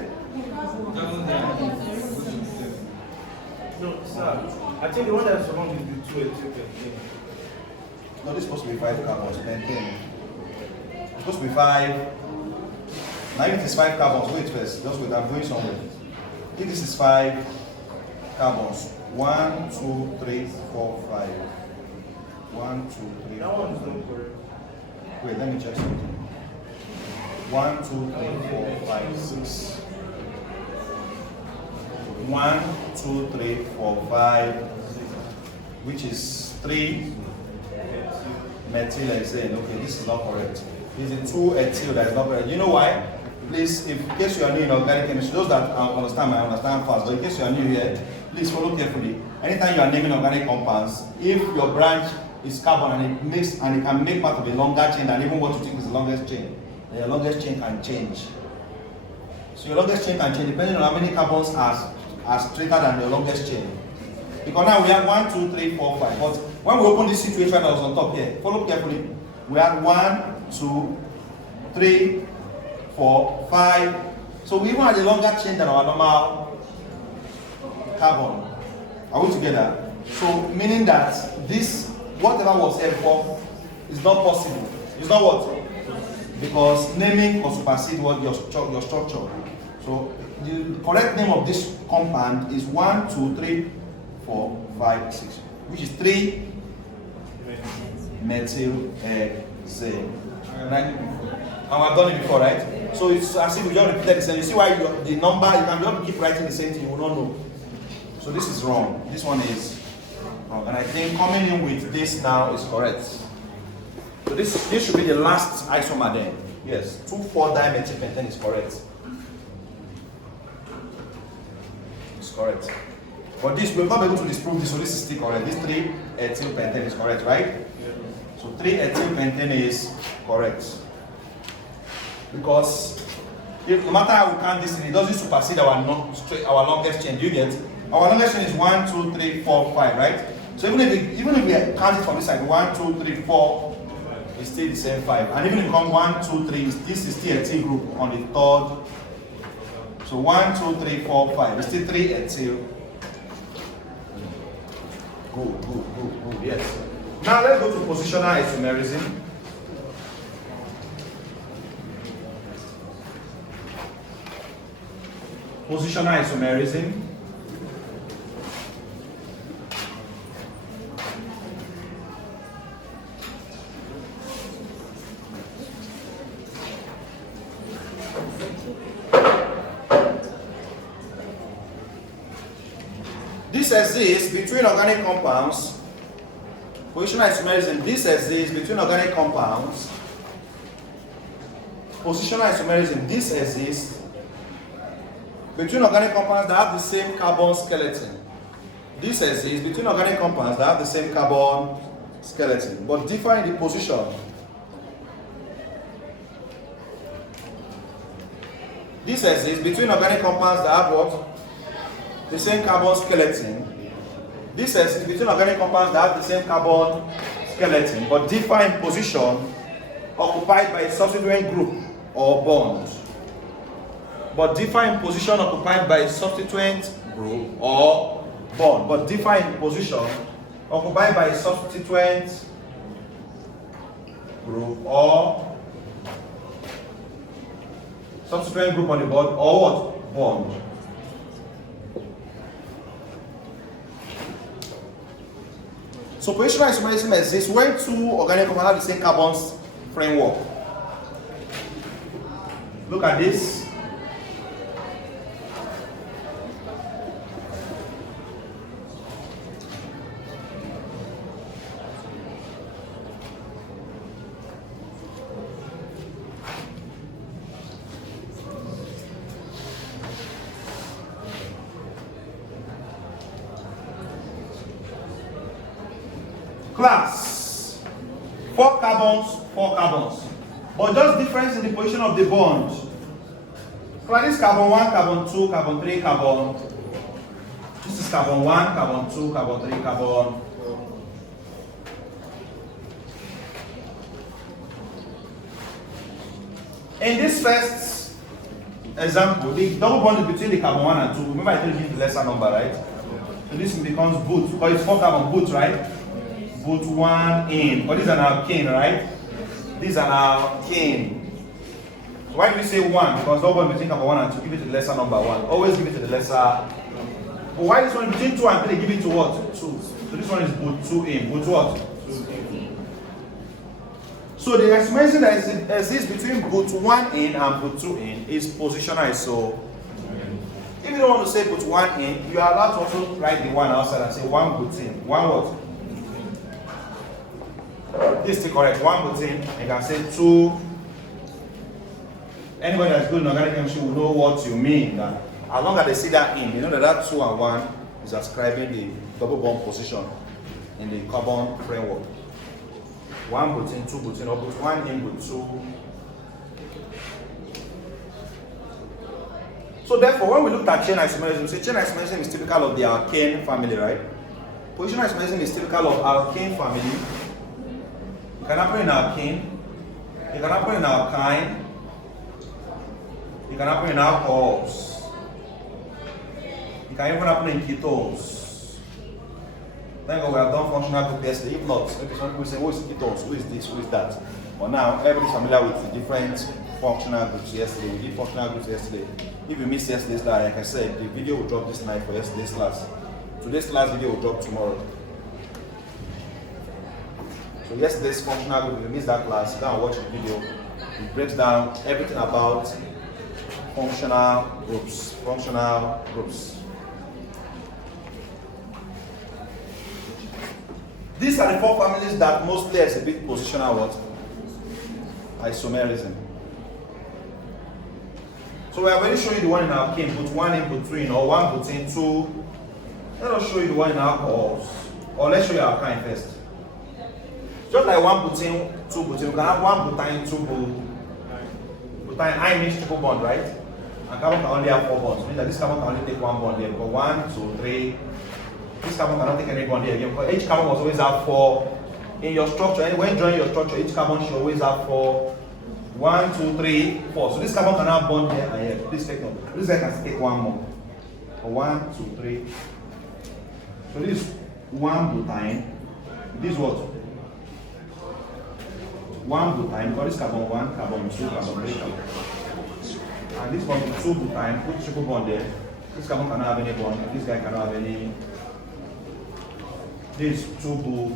No, sir. I think the one that's wrong is the 2-ethyl pentane. No, this is supposed to be 5 carbons, pentane. It's supposed to be 5. Now if it is 5 carbons, wait first. Just wait, I'm going somewhere. If this is 5 carbons, 1, 2, 3, 4, 5. 1, 2, 3. That one is not correct. Wait, let me check something. 1, 2, 3, 4, 5, 6. 1, 2, 3, 4, 5, which is 3 methylhexane. Okay, this is not correct. It's a 2-ethyl that is not correct. You know why? Please, in case you are new in organic chemistry, those that understand fast, but in case you are new here, please follow carefully. Anytime you are naming organic compounds, if your branch is carbon and it can make part of a longer chain than even what you think is the longest chain, then your longest chain can change. So your longest chain can change depending on how many carbons are straighter than your longest chain. Because now we have 1, 2, 3, 4, 5. But when we open this situation that was on top here, follow carefully. We have 1, 2, 3, 4, 5. So we even have a longer chain than our normal carbon. Are we together? So meaning that this, whatever was here before, is not possible. It's not what? Because naming or supersede what your structure. So the correct name of this compound is 1, 2, 3, 4, 5, 6, which is 3 methylhexane. Right? And we've done it before, right? So it's as if we just repeated the same. You see why the number, you can just keep writing the same thing, you will not know. So this is wrong. This one is wrong. And I think coming in with this now is correct. So this should be the last isomer then. Yes, 2,4-dimethylpentane is correct. It's correct. But this, we'll not be able to disprove this, so this is still correct. This 3-ethylpentane is correct, right? Yeah. So 3-ethylpentane is correct. Because no matter how we count this, it doesn't supersede our longest chain. Do you get? Our longest chain is 1, 2, 3, 4, 5, right? So even if we count it from this side, 1, 2, 3, 4, it's still the same 5. And even if it comes 1, 2, 3, this is still a T group on the third. So 1, 2, 3, 4, 5. It's still 3 ethyl. Good. Yes. Now let's go to positional isomerism. Positional isomerism. This exists between organic compounds. Positional isomerism, this exists between organic compounds. Positional isomerism, this exists between organic compounds that have the same carbon skeleton. This exists between organic compounds that have the same carbon skeleton, but differ in the position. This exists between organic compounds that have what? The same carbon skeleton. This exists between organic compounds that have the same carbon skeleton, but differ in position occupied by a substituent group or bond. But differ in position occupied by a substituent group or bond. But differ in position occupied by a substituent group or substituent group on the board or what? Bond. So positional isomerism exists when two organic compounds have the same carbon framework. Look at this. Class, 4 carbons, but just difference in the position of the bond. Like this carbon 1, carbon 2, carbon 3, carbon. This is carbon 1, carbon 2, carbon 3, carbon. In this first example, the double bond is between the carbon 1 and 2. Remember I told you the lesser number, right? So this becomes boot, because it's 4 carbon boot, right? Boot 1 in. But these are alkane, right? These are alkane. So why do we say 1? Because double bond between carbon 1 and 2, give it to the lesser number 1. Always give it to the lesser. But why this one between 2 and 3, give it to what? 2. So this one is boot 2 in. Boot what? 2 in. So the isomerism that exists between boot 1 in and boot 2 in is positional. So if you don't want to say boot 1 in, you are allowed to also write the 1 outside and say 1 boot in. 1 what? This is correct. 1 boot in. You can say 2. Anybody that's good in organic chemistry will know what you mean. That as long as they see that in, you know that 2 and 1 is ascribing the double bond position in the carbon framework. 1 boot in, 2 boot in, or boot 1 in, boot 2. So therefore, when we looked at chain isomerism, we say chain isomerism is typical of the alkane family, right? Positional isomerism is typical of alkane family. It can happen in alkane. It can happen in alkyne. It can happen in alcohols. It can even happen in ketones. Thank God we have done functional group yesterday. If not, maybe some people say, who is ketones? Who is this? Who is that? But now, everybody's familiar with the different functional groups yesterday. We did functional groups yesterday. If you missed yesterday's class, like I said, the video will drop this night for yesterday's class. Today's class video will drop tomorrow. So yesterday's functional group, if you missed that class, go and watch the video. It breaks down everything about functional groups. Functional groups. These are the 4 families that mostly exhibit positional what? Isomerism. So we have already shown you the one in alkane, boot 1 in, boot 3 in, or 1 boot in, 2. Let us show you the one in alcohols. Or let's show you alkyne first. Just like 1 boot in, 2 boot in, we can have 1 butane, 2 butane. I means triple bond, right? And carbon can only have 4 bonds. Means that this carbon can only take 1 bond here. Because 1, 2, 3. This carbon cannot take any bond here again. Because each carbon must always have 4. In your structure, and when joining your structure, each carbon should always have 4. 1, 2, 3, 4. So this carbon can have bond here and here. Please take note. This guy can take 1 more. So 1, 2, 3. So this is 1 butane. This is what? 1 butane. Because this carbon 1, carbon 2, carbon 3, carbon. And this one is 2 butane. Put triple bond there. This carbon cannot have any bond. This guy cannot have any. This 2 bu.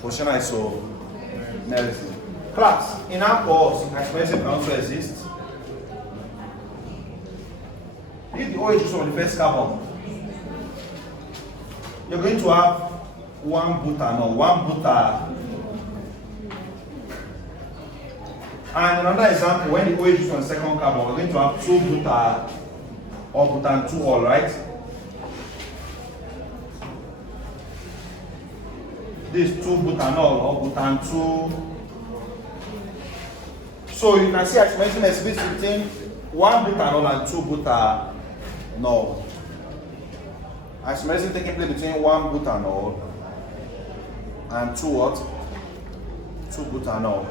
Positional isomerism. Class. In alcohols, isomerism can also exist. if the OH is on the first carbon, you're going to have one butanol. And another example, when the OH is on the second carbon, we're going to have two buta or butan 2 all, right? This 2 butanol or butan 2. So you can see isomerism exhibits between 1 butanol and 2 butanol. Isomerism taking place between 1 butanol and 2 what? 2 butanol.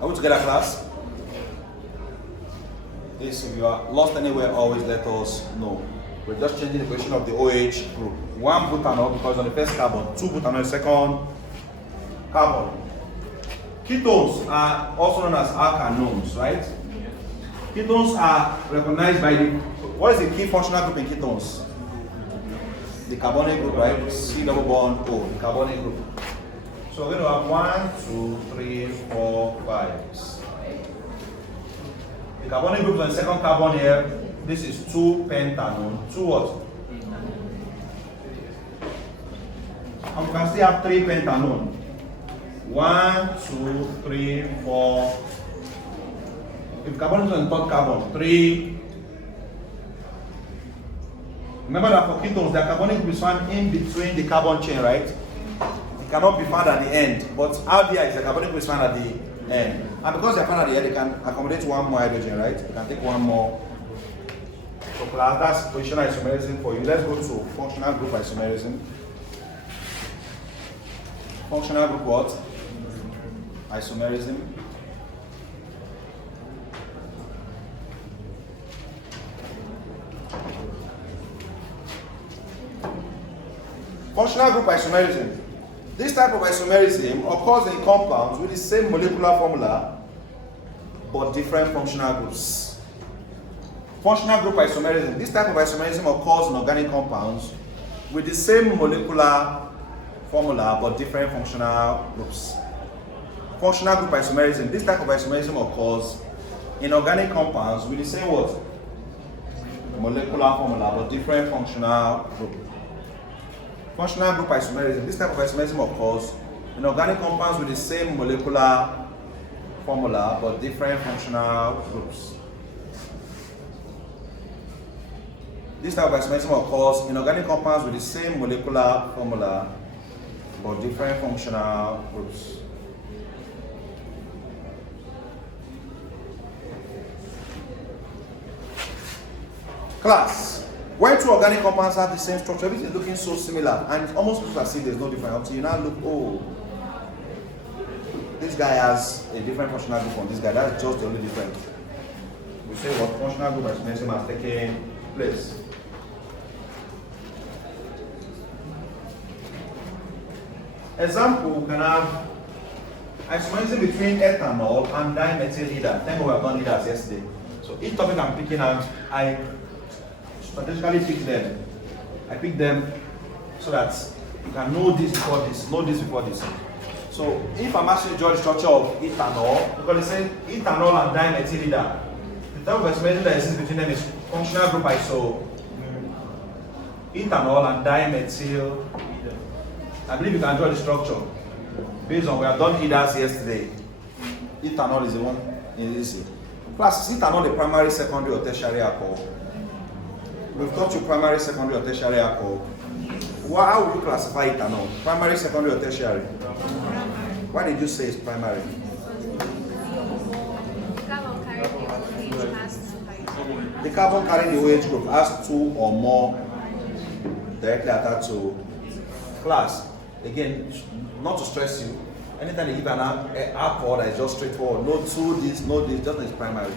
Are we together, class? This, if you are lost anywhere, always let us know. We're just changing the position of the OH group. 1 butanol because on the first carbon, 2 butanol on the second carbon. Ketones are also known as alkanones, right? Ketones are recognized by the, what is the key functional group in ketones? The carbonic group, right? C double bond O, the carbonic group. So we're going to have 1, 2, 3, 4, 5. The carbonic group on the second carbon here, this is 2 pentanone. 2 what? And we can still have 3 pentanone. 1, 2, 3, 4. If carbon is on the third carbon, 3. Remember that for ketones, the carbonic group is found in between the carbon chain, right? It cannot be found at the end, but out there is the carbonic group is found at the end. And because they are found at the end, they can accommodate one more hydrogen, right? You can take one more. So class, that's positional isomerism for you. Let's go to functional group isomerism. Functional group what? Isomerism. Functional group isomerism. This type of isomerism occurs in compounds with the same molecular formula but different functional groups. Functional group isomerism. This type of isomerism occurs in organic compounds with the same molecular formula but different functional groups. Functional group isomerism. This type of isomerism occurs in organic compounds with the same what? Molecular formula but different functional group. Functional group isomerism. This type of isomerism occurs in organic compounds with the same molecular formula but different functional groups. This type of isomerism occurs in organic compounds with the same molecular formula but different functional groups. Class, when two organic compounds have the same structure, everything is looking so similar and it almost looks as if there's no difference until you now look, oh, this guy has a different functional group from this guy, that's just the only difference. We say what functional group isomerism has taken place. Example, we can have isomerism between ethanol and dimethyl ether. Thank God we have done ethers yesterday. So each topic I'm picking out, I strategically pick them. I pick them so that you can know this before this, know this before this. So if I'm asking you to draw the structure of ethanol, because they say ethanol and dimethyl ether, the type of isomerism that exists between them is functional group iso. Ethanol and dimethyl ether. I believe you can draw the structure based on we have done ethers yesterday. Ethanol is the one in this. Plus, is ethanol the primary, secondary, or tertiary alcohol? We've taught you primary, secondary, or tertiary alcohol. How would you classify ethanol? Primary, secondary, or tertiary? Why did you say it's primary? The carbon carrying the OH group has 2 or more directly attached to class. Again, not to stress you, anytime you give an alcohol that is just straightforward, no two this, no this, just is primary.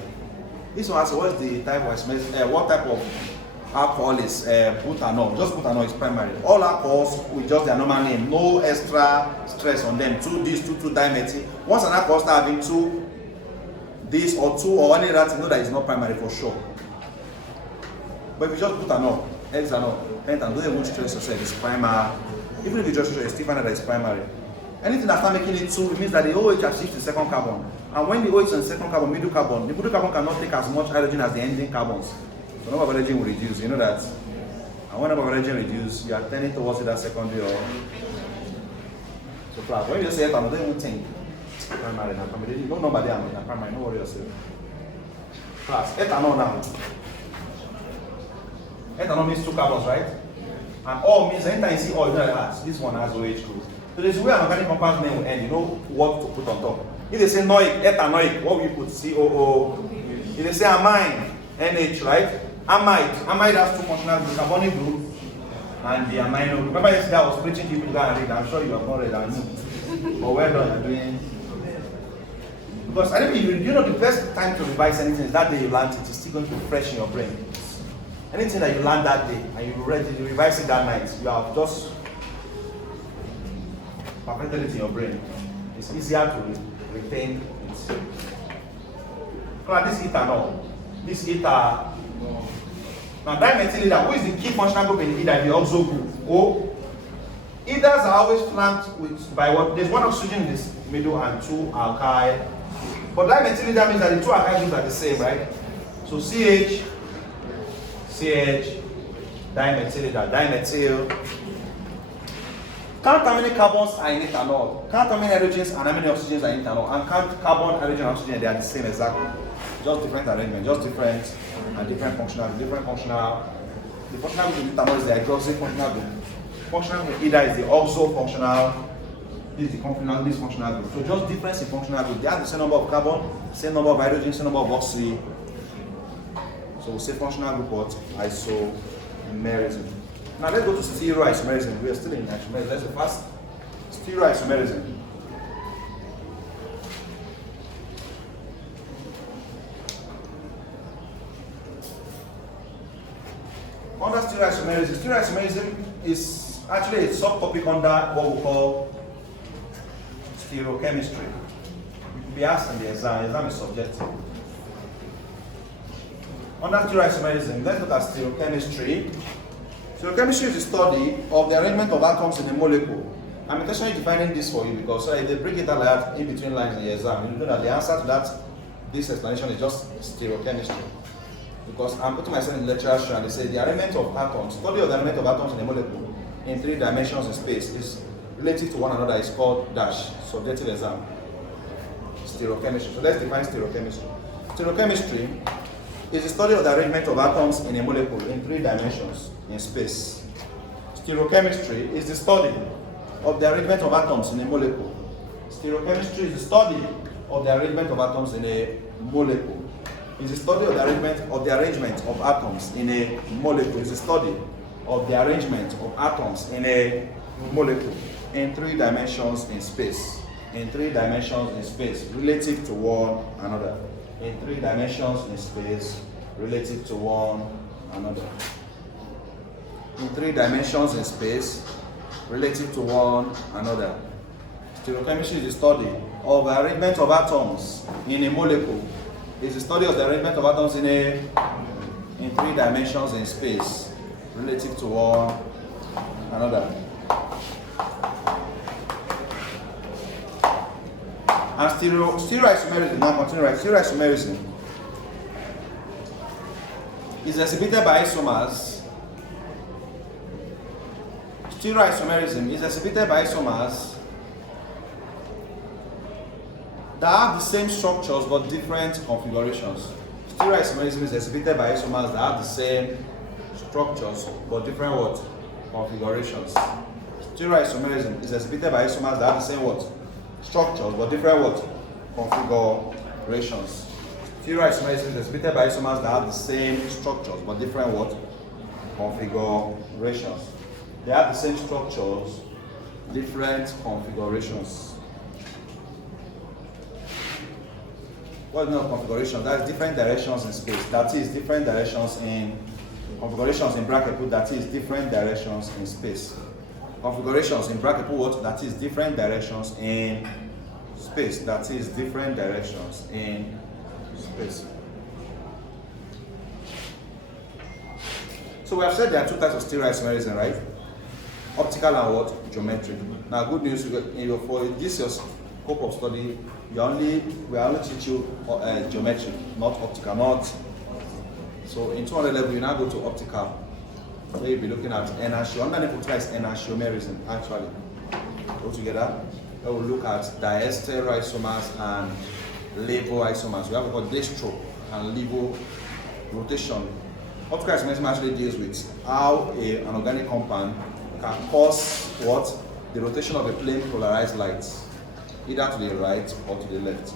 This one asks what is the type of what type of alcohol is butanol. Just butanol is primary. All alcohols with just their normal name, no extra stress on them. 2 this, 2 dimethyl. Once an alcohol starts having 2 this or 2 or any other, you know that it's not primary for sure. But if you just butanol, hexanol, pentanol, don't even stress yourself, it's primary. Even if you just stress, you still find out that it's primary. Anything that's not making it 2, it means that the OH has shifted to second carbon. And when the OH is in second carbon, the middle carbon cannot take as much hydrogen as the ending carbons. So number of hydrogen will reduce, you know that. And when number of hydrogen reduce, you are tending towards either secondary or so class. When you say ethanol, don't even think primary and primary. No number there and primary, no worry yourself. Class, ethanol now. Ethanol means 2 carbons, right? And all means anytime you see all, you know that this one has OH group. So there's a way an organic compound name will end, you know what to put on top. If they say noic, ethanoic, what will you put? COO. If they say amine, NH, right? Amide has 2 functional groups, carbonic group and the amino group. Remember yesterday I was preaching people to go and read. I'm sure you have not read, I know. But well done, you're doing. Because I think you know the best time to revise anything is that day you learned it. It's still going to be fresh in your brain. Anything that you learned that day and you revise it that night, you have just perfected it in your brain. It's easier to retain it. Now this ethanol, this ether. Now dimethyl ether, who is the key functional group in ether? The oxo group. O. Ethers are always flanked with by what? There's 1 oxygen in this middle and 2 alkyl. But dimethyl ether means that the 2 alkyl groups are the same, right? So CH, dimethyl ether, dimethyl. Count how many carbons are in ethanol. Count how many hydrogens and how many oxygens are in ethanol. And count carbon, hydrogen, and oxygen, they are the same exactly. Just different arrangement, just different and different functional. The functional group in ethanol is the hydroxy functional group. Functional group either is the oxo functional, this is the functional, this functional group. So just difference in functional group. They have the same number of carbon, same number of hydrogen, same number of oxy. So we'll say functional group what? Isomerism. Now let's go to stereoisomerism. We are still in isomerism. Let's go fast. Stereoisomerism. Under stereoisomerism is actually a subtopic under what we call stereochemistry. You could be asked in the exam. The exam is subjective. Under stereoisomerism, let's look at stereochemistry. Stereochemistry is the study of the arrangement of atoms in a molecule. I'm intentionally defining this for you because if they bring it out like that in between lines in the exam, you know that the answer to this explanation is just stereochemistry. Because I'm putting myself in the lecturer's chair and they say the arrangement of atoms, study of the arrangement of atoms in a molecule in 3 dimensions in space is related to one another is called dash, subjective exam, stereochemistry. So let's define stereochemistry. Stereochemistry is the study of the arrangement of atoms in a molecule in 3 dimensions in space. Stereochemistry is the study of the arrangement of atoms in a molecule. Stereochemistry is the study of the arrangement of atoms in a molecule. It's the study of the arrangement of atoms in a molecule. It's the study of the arrangement of atoms in a molecule in 3 dimensions in space. In 3 dimensions in space, relative to one another. In 3 dimensions in space, relative to one another. In 3 dimensions in space, relative to one another. Stereochemistry is the study of the arrangement of atoms in a molecule. It's the study of the arrangement of atoms in 3 dimensions in space, relative to one another. And stereoisomerism, now continue right. Stereoisomerism is exhibited by isomers. Stereoisomerism is exhibited by isomers that have the same structures but different configurations. Stereoisomerism is exhibited by isomers that have the same structures but different what? Configurations. Stereoisomerism is exhibited by isomers that have the same what? Structures but different what? Configurations. Stereoisomerism is exhibited by isomers that have the same structures but different what? Configurations. They have the same structures, different configurations. What is configuration? That's different directions in space. That is different directions in configurations in bracket put that is different directions in space. Configurations in bracket put what? That is different directions in space. That is different directions in space. So we have said there are 2 types of stereoisomerism, right? Optical and what? Geometric. Now, good news, for this your scope of study, we only teach you geometric, not optical, not. So in 200 level, you now go to optical, where you'll be looking at inertia. Underneath optical is isomerism, actually. Altogether, we will look at diester isomers and levo isomers. We have got distro and levo rotation. Optical isomerism actually deals with how an organic compound can cause what? The rotation of a plane polarized light, either to the right or to the left.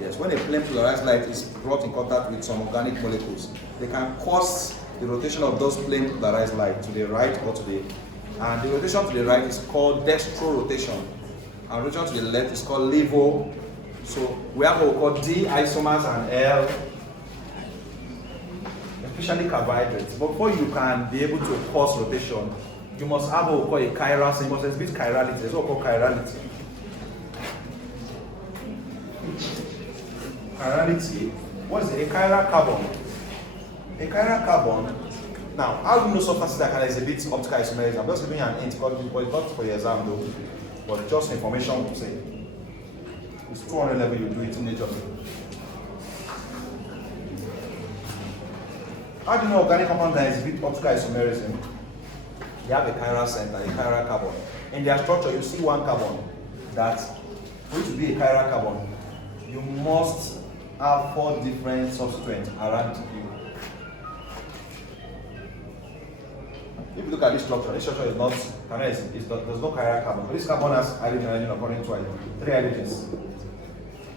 Yes, when a plane polarized light is brought in contact with some organic molecules, they can cause the rotation of those plane polarized light to the right or to the, and the rotation to the right is called dextro rotation, and rotation to the left is called levo. So we have what we call D isomers and L, especially carbohydrates. But before you can be able to cause rotation, you must have what we call a chiral, so you must exhibit chirality. That's what we call chirality. Chirality, what is it? A chiral carbon. A chiral carbon. Now, how do you know substances that can exhibit optical isomerism? I'm just giving you an hint because it's not for your exam though, but just information to say. It's 200 level, you do it immediately. How do you know organic compounds that exhibit optical isomerism? They have a chiral center, a chiral carbon. In their structure, you see one carbon that, for it to be a chiral carbon, you must have 4 different substituents around you. If you look at this structure is not, there's no chiral carbon. But this carbon has hydrogen according to 3 hydrogens.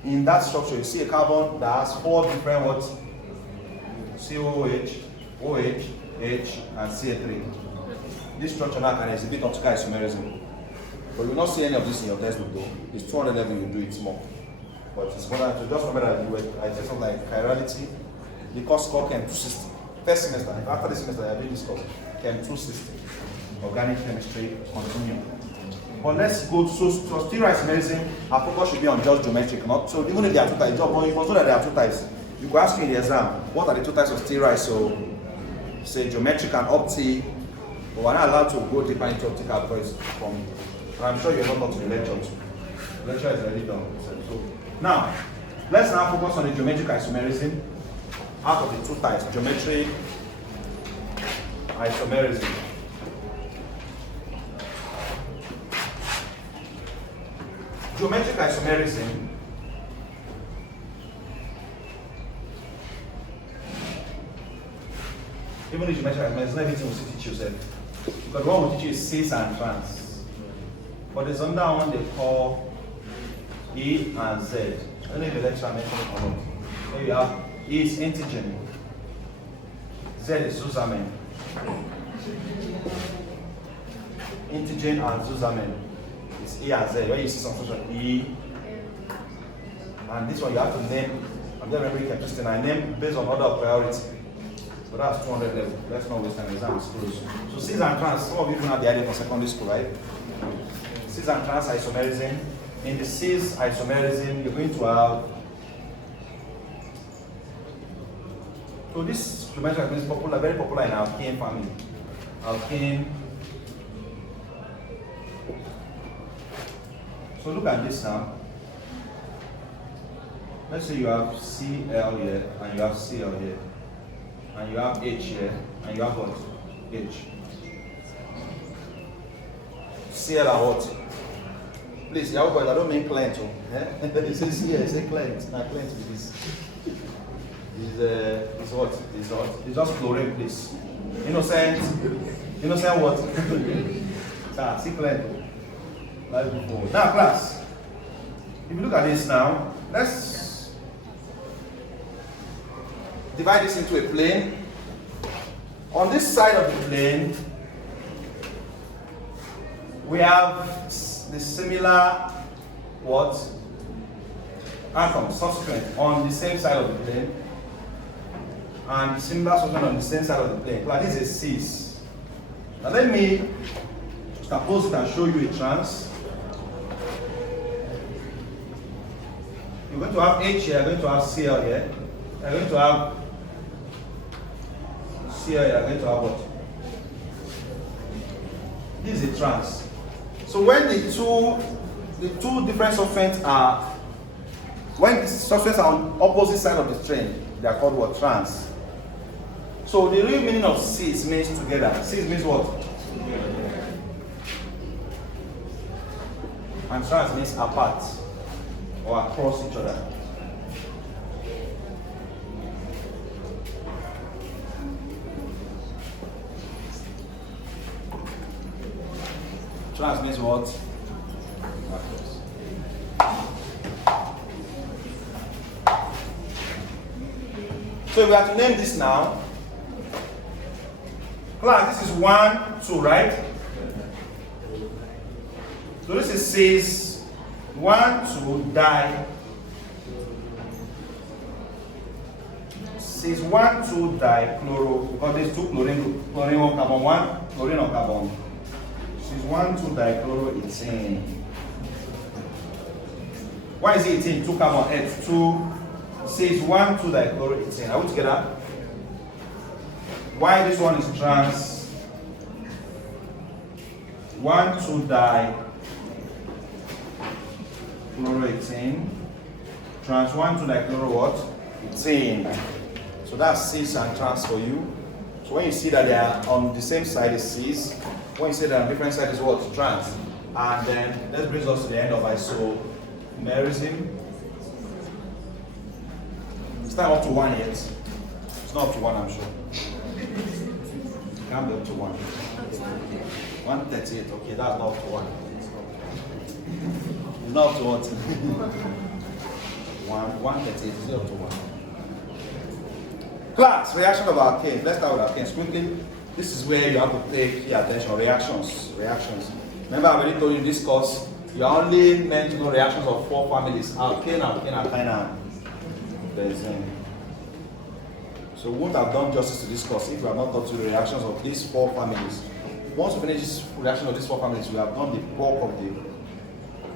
In that structure, you see a carbon that has 4 different what? COOH, OH, H, and CA3. This structure now can exhibit optical isomerism. But you will not see any of this in your textbook though. It's 200 level, you do it more. But it's important to just remember that I said something like chirality. The course called Chem 260. First semester, after the semester, I did this course. Chem 260. Organic chemistry, continue. But let's go to stereo isomerism. Our focus should be on just geometric, not so. Even if there are 2 types, you must know that there are 2 types. You go ask me in the exam, what are the 2 types of stereo iso? Say geometric and opti. But we're not allowed to go deeper into optical because I'm sure you're not to the lecture. The lecture is already done. So, now, let's now focus on the geometric isomerism out of the 2 types, geometric isomerism. Geometric isomerism even if geometric isomerism is not everything we teach yourself. Because what we teach you is cis and trans. But there's another one they call E and Z. I don't know if the lecturer mentioned it or not. Here you have E is antigen, Z is Zusammen. Antigen and Zusammen. It's E and Z. Where you see some sort of E. And this one you have to name. I'm just remembering chemistry. I name based on order of priority. So that's 200 level. Let's not waste time. Exam is closed. So cis and trans, some of you even have the idea from secondary school, right? Cis and trans isomerism. In the cis isomerism, you're going to have. So this geometric is popular, very popular in our alkane family. Alkane. So look at this now. Let's say you have Cl here and you have Cl here. And you have H here, and you have what? H. Cl and what? Please, I don't mean client. It says here, it says client. Not client is what? Is what? It's just fluorine, please. Innocent what? See client. Like before. Now, class. If you look at this now, let's divide this into a plane. On this side of the plane, we have the similar what? Atom, subsequent on the same side of the plane, and similar subsequent on the same side of the plane. Like this is cis. Now let me suppose it and show you a trans. You're going to have H here, you're going to have Cl here, you're going to have Cl, you're going to have what? This is a trans. So when the two different substances are, when the substances are on opposite side of the train, they are called what? Trans. So the real meaning of cis means together. Cis means what? And trans means apart or across each other. Trans means what? So we have to name this now. Class, this is 1, 2, right? So this is cis 1, 2 di. Cis 1, 2 dichloro, because there's 2 chlorine on carbon, 1 chlorine on carbon. Cis 1, 2 dichloroethane. Why is it 18? 2 carbon, 8, 2. Cis 1, 2 dichloroethane. Are we together? Why this one is trans 1, 2 dichloroethane. Trans 1, 2 dichloro what? Ethane. So that's cis and trans for you. So when you see that they are on the same side is cis, when you see that on different side is what? Trans. And then that brings us to the end of isomerism. It's not up to 1 yet. It's not up to 1, I'm sure. It can't be up to 1. 138, okay, that's not up to 1. It's not up to what? 138, it's not up to 1. Class, reaction of alkanes. Let's start with alkanes quickly. This is where you have to pay key attention. Reactions. Remember, I already told you in this course, you are only meant to know reactions of 4 families: alkane, alkane, alkyne, and benzene. So we won't have done justice to this course if we have not taught you the reactions of these 4 families. Once we finish this reaction of these 4 families, we have done the bulk of the.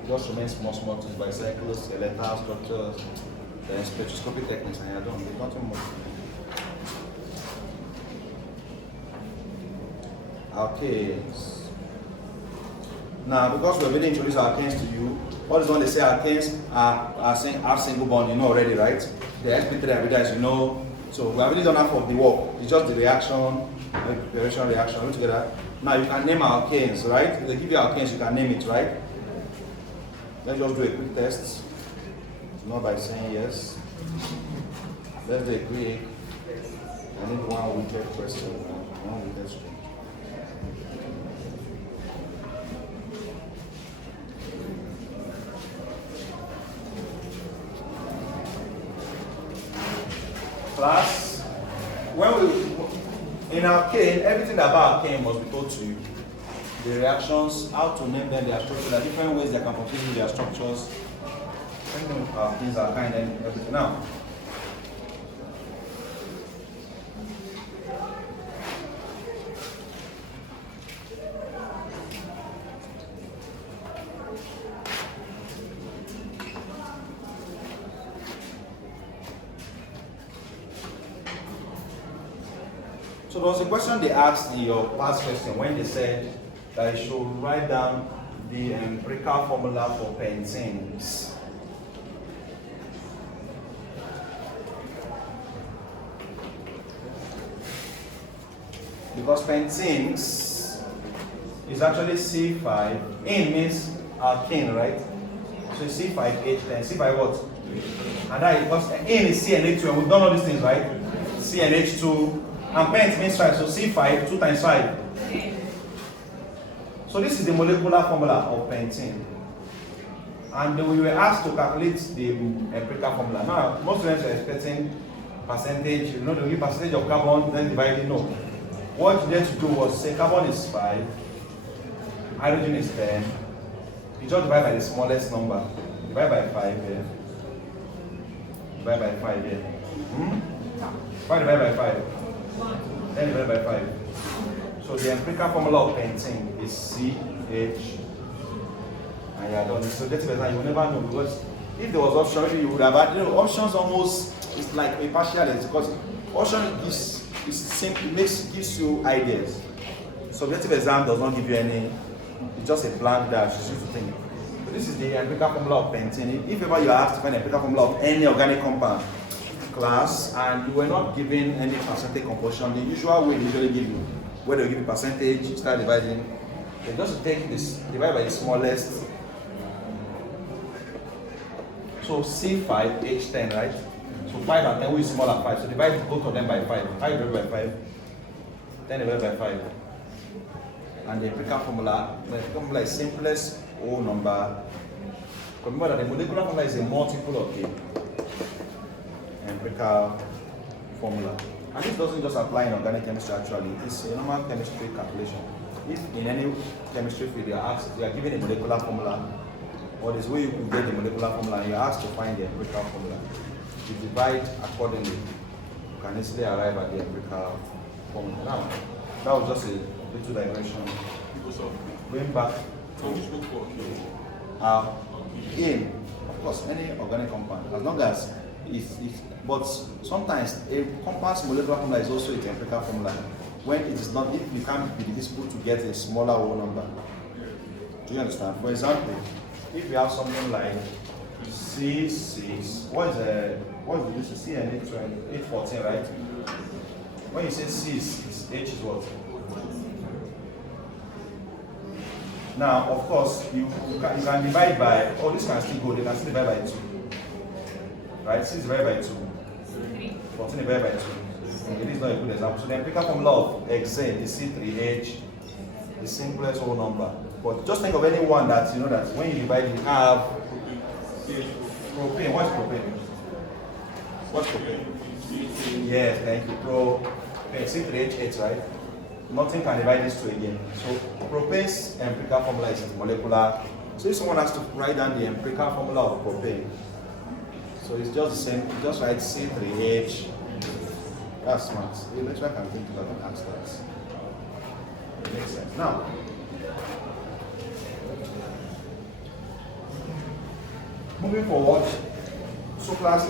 Just remains small things, bicyclo, skeletal structures, then spectroscopic techniques, and you're done. There's nothing more. Alkanes. Now, because we're really introduced alkanes to you, what is when they say alkanes are saying have single bond, you know already, right? The sp3 aldehyde, as you know. So we have really done half of the work. It's just the reaction, the preparation reaction all together. Now you can name alkanes, right? If they give you alkanes, you can name it, right? Let's just do a quick test. Not by saying yes. Let's do a quick. I need one wicked question. One wicked string. Class, when in alkane, everything about alkane must be told to you. The reactions, how to name them, their structure, there are different ways they can compute their structures. Alkanes, alkyne, and everything. Now, so there was a question they asked in your past question when they said that you should write down the empirical formula for pentenes. Because pentenes is actually C5. In means alkane, right? So C5H10. C5 what? And that because in is CnH2, and we've done all these things, right? CnH2. And pent means 5, so C5, 2 times 5. So this is the molecular formula of pentene. And we were asked to calculate the empirical formula. Now, most students are expecting percentage, you know, they give percentage of carbon, then divide it. No. What you had to do was say carbon is 5, hydrogen is 10. You just divide by the smallest number. Divide by 5 here. Divide by 5 here. Why divide by 5? Then divided by 5. So the empirical formula of pentene is CH. And you are done. So that's the you will never know, because if there was option, you would have had, you know, options almost is like a partial, because option gives you ideas. subjective exam does not give you any, it's just a blank dash, it's just a thing. So this is the empirical formula of pentene. If ever you are asked to find the empirical formula of any organic compound class and you were not given any percentage composition, the usual way they usually give you, where they give you percentage, you start dividing, they just take this, divide by the smallest. So C5, H10, right? So 5 and 10 will be smaller than 5. So divide both of them by 5. 5 divided by 5, 10 divided by 5. And the empirical formula is simplest whole number. Remember that the molecular formula is a multiple of the empirical formula. And this doesn't just apply in organic chemistry actually, it's a normal chemistry calculation. If in any chemistry field you are given a molecular formula, or this way you can get the molecular formula, and you are asked to find the empirical formula. You divide accordingly, you can easily arrive at the empirical formula. Now, that was just a little digression. Going back to aim, of course, any organic compound, as long as but sometimes a compound's molecular formula is also its empirical formula. When it is not, if you can't be dispute to get a smaller whole number. Do you understand? For example, if you have something like C6, what is this? CN814, right? When you say C6, H is what? Now, of course, you can divide by, oh, this can still go, they can still divide by 2. Right? 6 divided by 2. 14 divided by 2. Okay, this is not a good example. So the empirical formula of hexane is C3H, the simplest whole number. But just think of any one that you know that when you divide, you have propane. What's propane? What's propane? Yes, thank you. Propane, C3H8, right? Nothing can divide these two again. So propane's empirical formula is molecular. So if someone has to write down the empirical formula of propane, so it's just the same, you just write C3H. That's smart. The lecturer can think about and ask that. It makes sense. Now, moving forward, so class,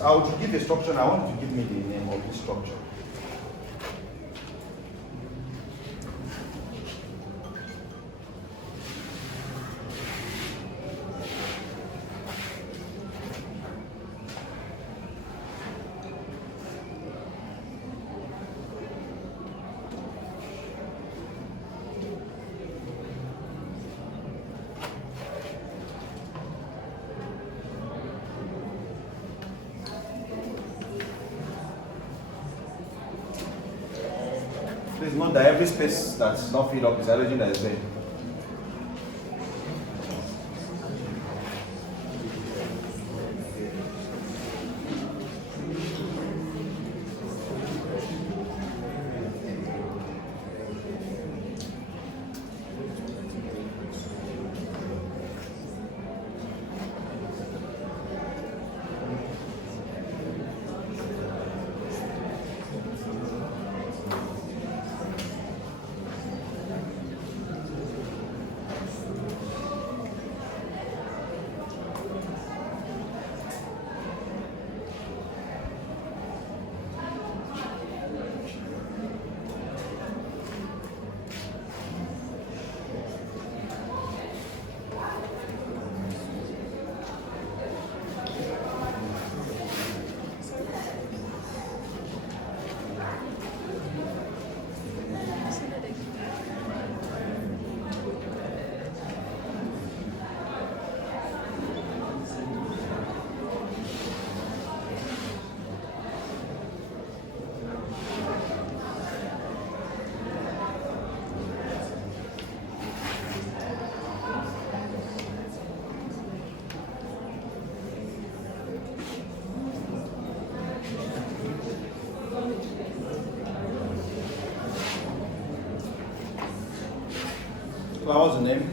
I will give a structure and I want you to give me the name of this structure. Please note that every space that's not filled up is halogen that is there. What's the name?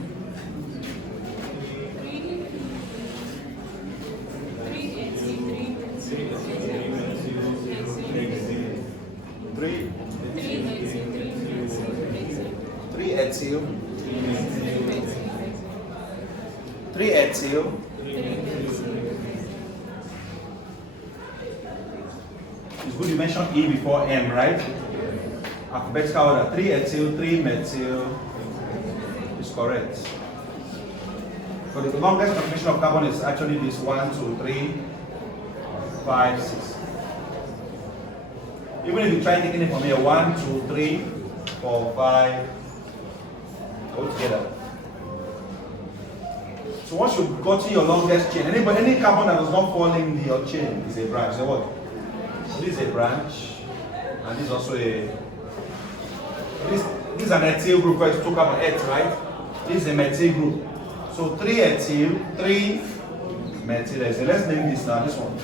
Three ethyl. It's good you mentioned E before M, right? alphabetical order. 3 ethyl, 3 methyl is correct. So the longest combination of carbon is actually this 1, 2, 3, 5, 6. Even if you try taking it from here, 1, 2, 3, 4, 5, all together. So once you've gotten your longest chain, any carbon that does not fall in your chain is a branch. So what? This is a branch, and this is also a. This is an ethyl group where it's 2 carbon, right? This is a methyl group. So 3 ethyl, 3 methyl. Let's name this now. This one.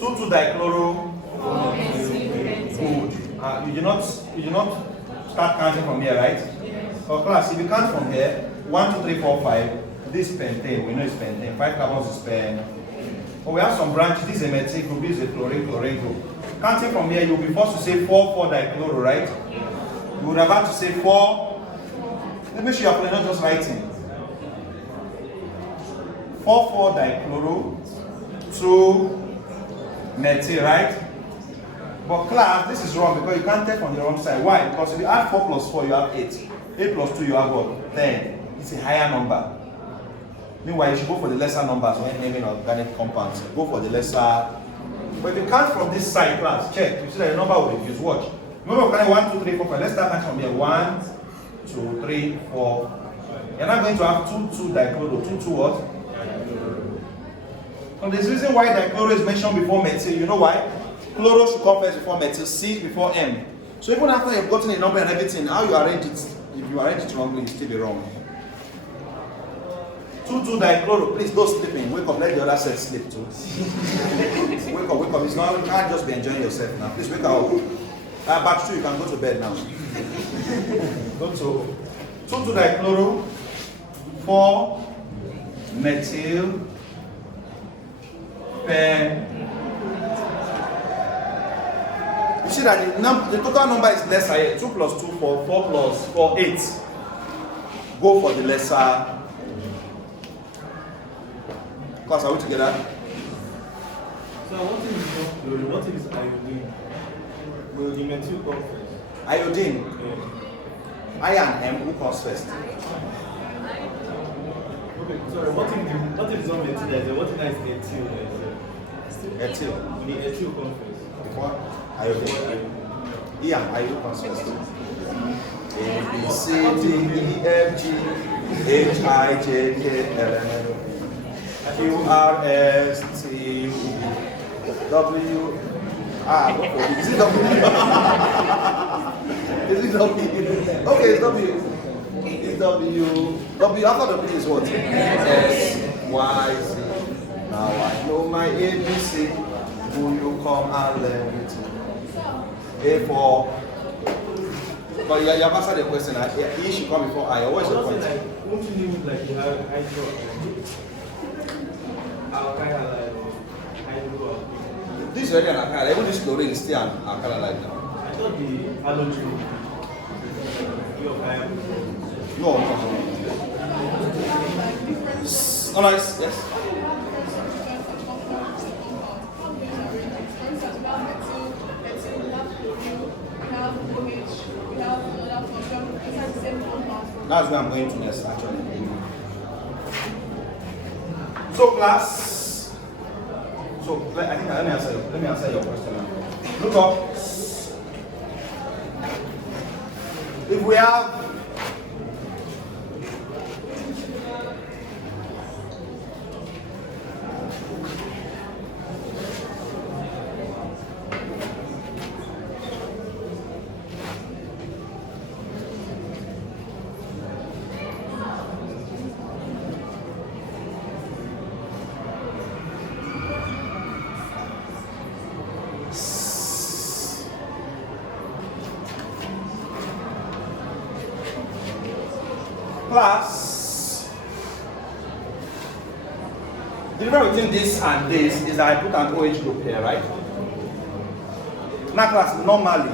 2,2-dichloro. Good. You do not start counting from here, right? For class, if you count from here, 1, 2, 3, 4, 5. This is pentane. We know it's pentane. 5 carbons is pen. But we have some branches. This is a methyl group. This is a chlorine group. Counting from here, you'll be forced to say 4, 4-dichloro, right? You would have had to say 4. Let me show you you're not just writing. 4, 4-dichloro, 2 methyl, right? But class, this is wrong because you can't take from the wrong side. Why? Because if you add 4 plus 4, you have 8. 8 plus 2, you have what? 10. It's a higher number. Meanwhile, you should go for the lesser numbers when naming organic compounds. Go for the lesser. But if you count from this side, class, check. You see that the number will reduce. Watch. Remember, 1, 2, 3, 4, 5. Let's start counting from here. 1, 2, 3, 4. You're not going to have 2,2-dichloro. 2, what? And there's reason why dichloro is mentioned before methyl. You know why? Chloro should come first before methyl, C before M. So even after you've gotten a number and everything, how you arrange it, if you arrange it wrongly, it's still be wrong. 2,2-dichloro, please don't sleep in. Wake up, let the other set sleep too. Wake up. It's not, you can't just be enjoying yourself now. Please wake up. Batch 2, you can go to bed now. Go to 2,2-dichloro, 4 methyl, pen. You see that the total number is lesser here. 2 plus 2, 4, 4 plus 4, 8. Go for the lesser. Class, are we together? So what thing is not chlorine? What thing is iodine? Will the methyl come first? Iodine. Yeah. I and M, who comes first? Okay, sorry, what thing is not methyl? What thing is ethyl? Ethyl. The ethyl comes first. Before iodine. E and I who comes first? A, B, C, D, E, F, G, H, I, J, K, L, M, N, Q, R, S, T, U, W, is it W? Is it W? Okay, it's W. It's W. W, after W is what? S, Y, Z. Now I know my ABC. Will you come and learn with me? A for. But you have answered the question. E should come before I. Always the point. Won't you leave it like you have hydro? This is already an alkali. Even this chlorine is still an alkali like now. I thought the halogen. No. Oh, nice. Yes. That's where I'm going to next, actually. So, class. So, let me answer your question now. Look up. If we have class, the difference between this and this is that I put an OH group here, right? Now class, normally,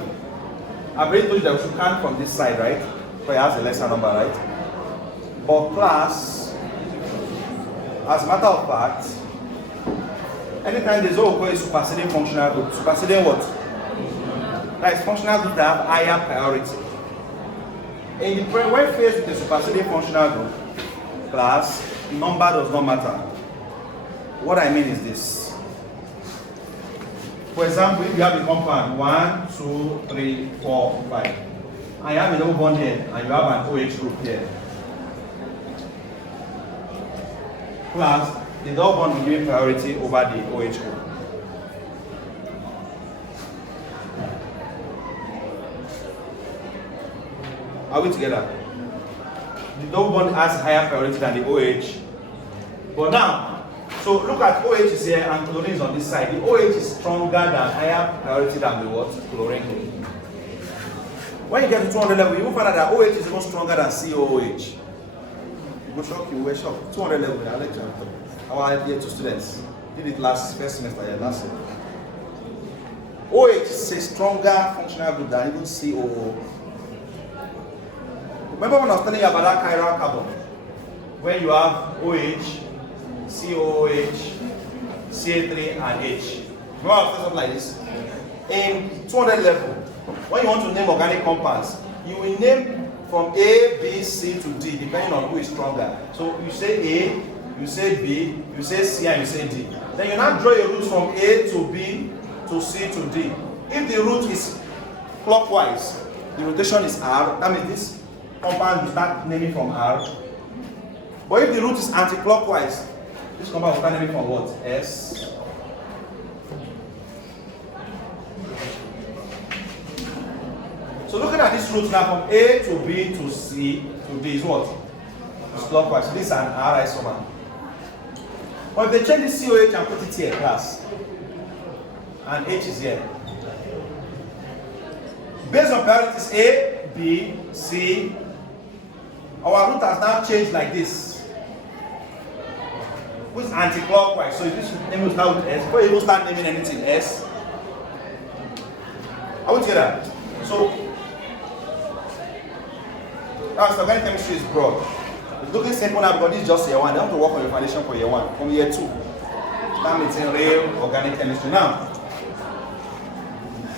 I've already told you that we should count from this side, right? But it has a lesser number, right? But class, as a matter of fact, Anytime there's what we call a superseding functional group. Superseding what? That is functional group that have higher priority. When faced with a superseding functional group, class, number does not matter. What I mean is this. For example, if you have a compound 1, 2, 3, 4, 5, and you have a double bond here, and you have an OH group here. Class, the double bond will give priority over the OH group. Are we together? The double bond has higher priority than the OH. But now, so look at OH is here and chlorine is on this side. The OH is stronger than higher priority than the what? Chlorine. When you get to 200 level, you will find out that OH is even stronger than COOH. Go shock you, we're shocked. 200 level, I lecture. Our year 2 students did it first semester, yeah, last year. OH is a stronger functional group than even COO. Remember when I was telling you about that chiral carbon? When you have OH, COOH, CA3, and H. Remember I was saying something like this? In 200 level, when you want to name organic compounds, you will name from A, B, C to D, depending on who is stronger. So you say A, you say B, you say C, and you say D. Then you now draw a route from A to B to C to D. If the route is clockwise, the rotation is R, that means this compound will start naming from R. But if the route is anti-clockwise, this compound will start naming from what? S. So looking at this route now from A to B to C to D is what? It's clockwise. So this is an R isomer. But if they change this COH and put it here, class, and H is here. Based on priorities A, B, C, our route has now changed like this. Which is anti-clockwise. So if this name will start with S, before you even start naming anything S. Are we together? So that's organic chemistry is broad. It's looking simple now because this is just year 1. They have to work on your foundation for year 1. From year 2, start meeting real organic chemistry. Now,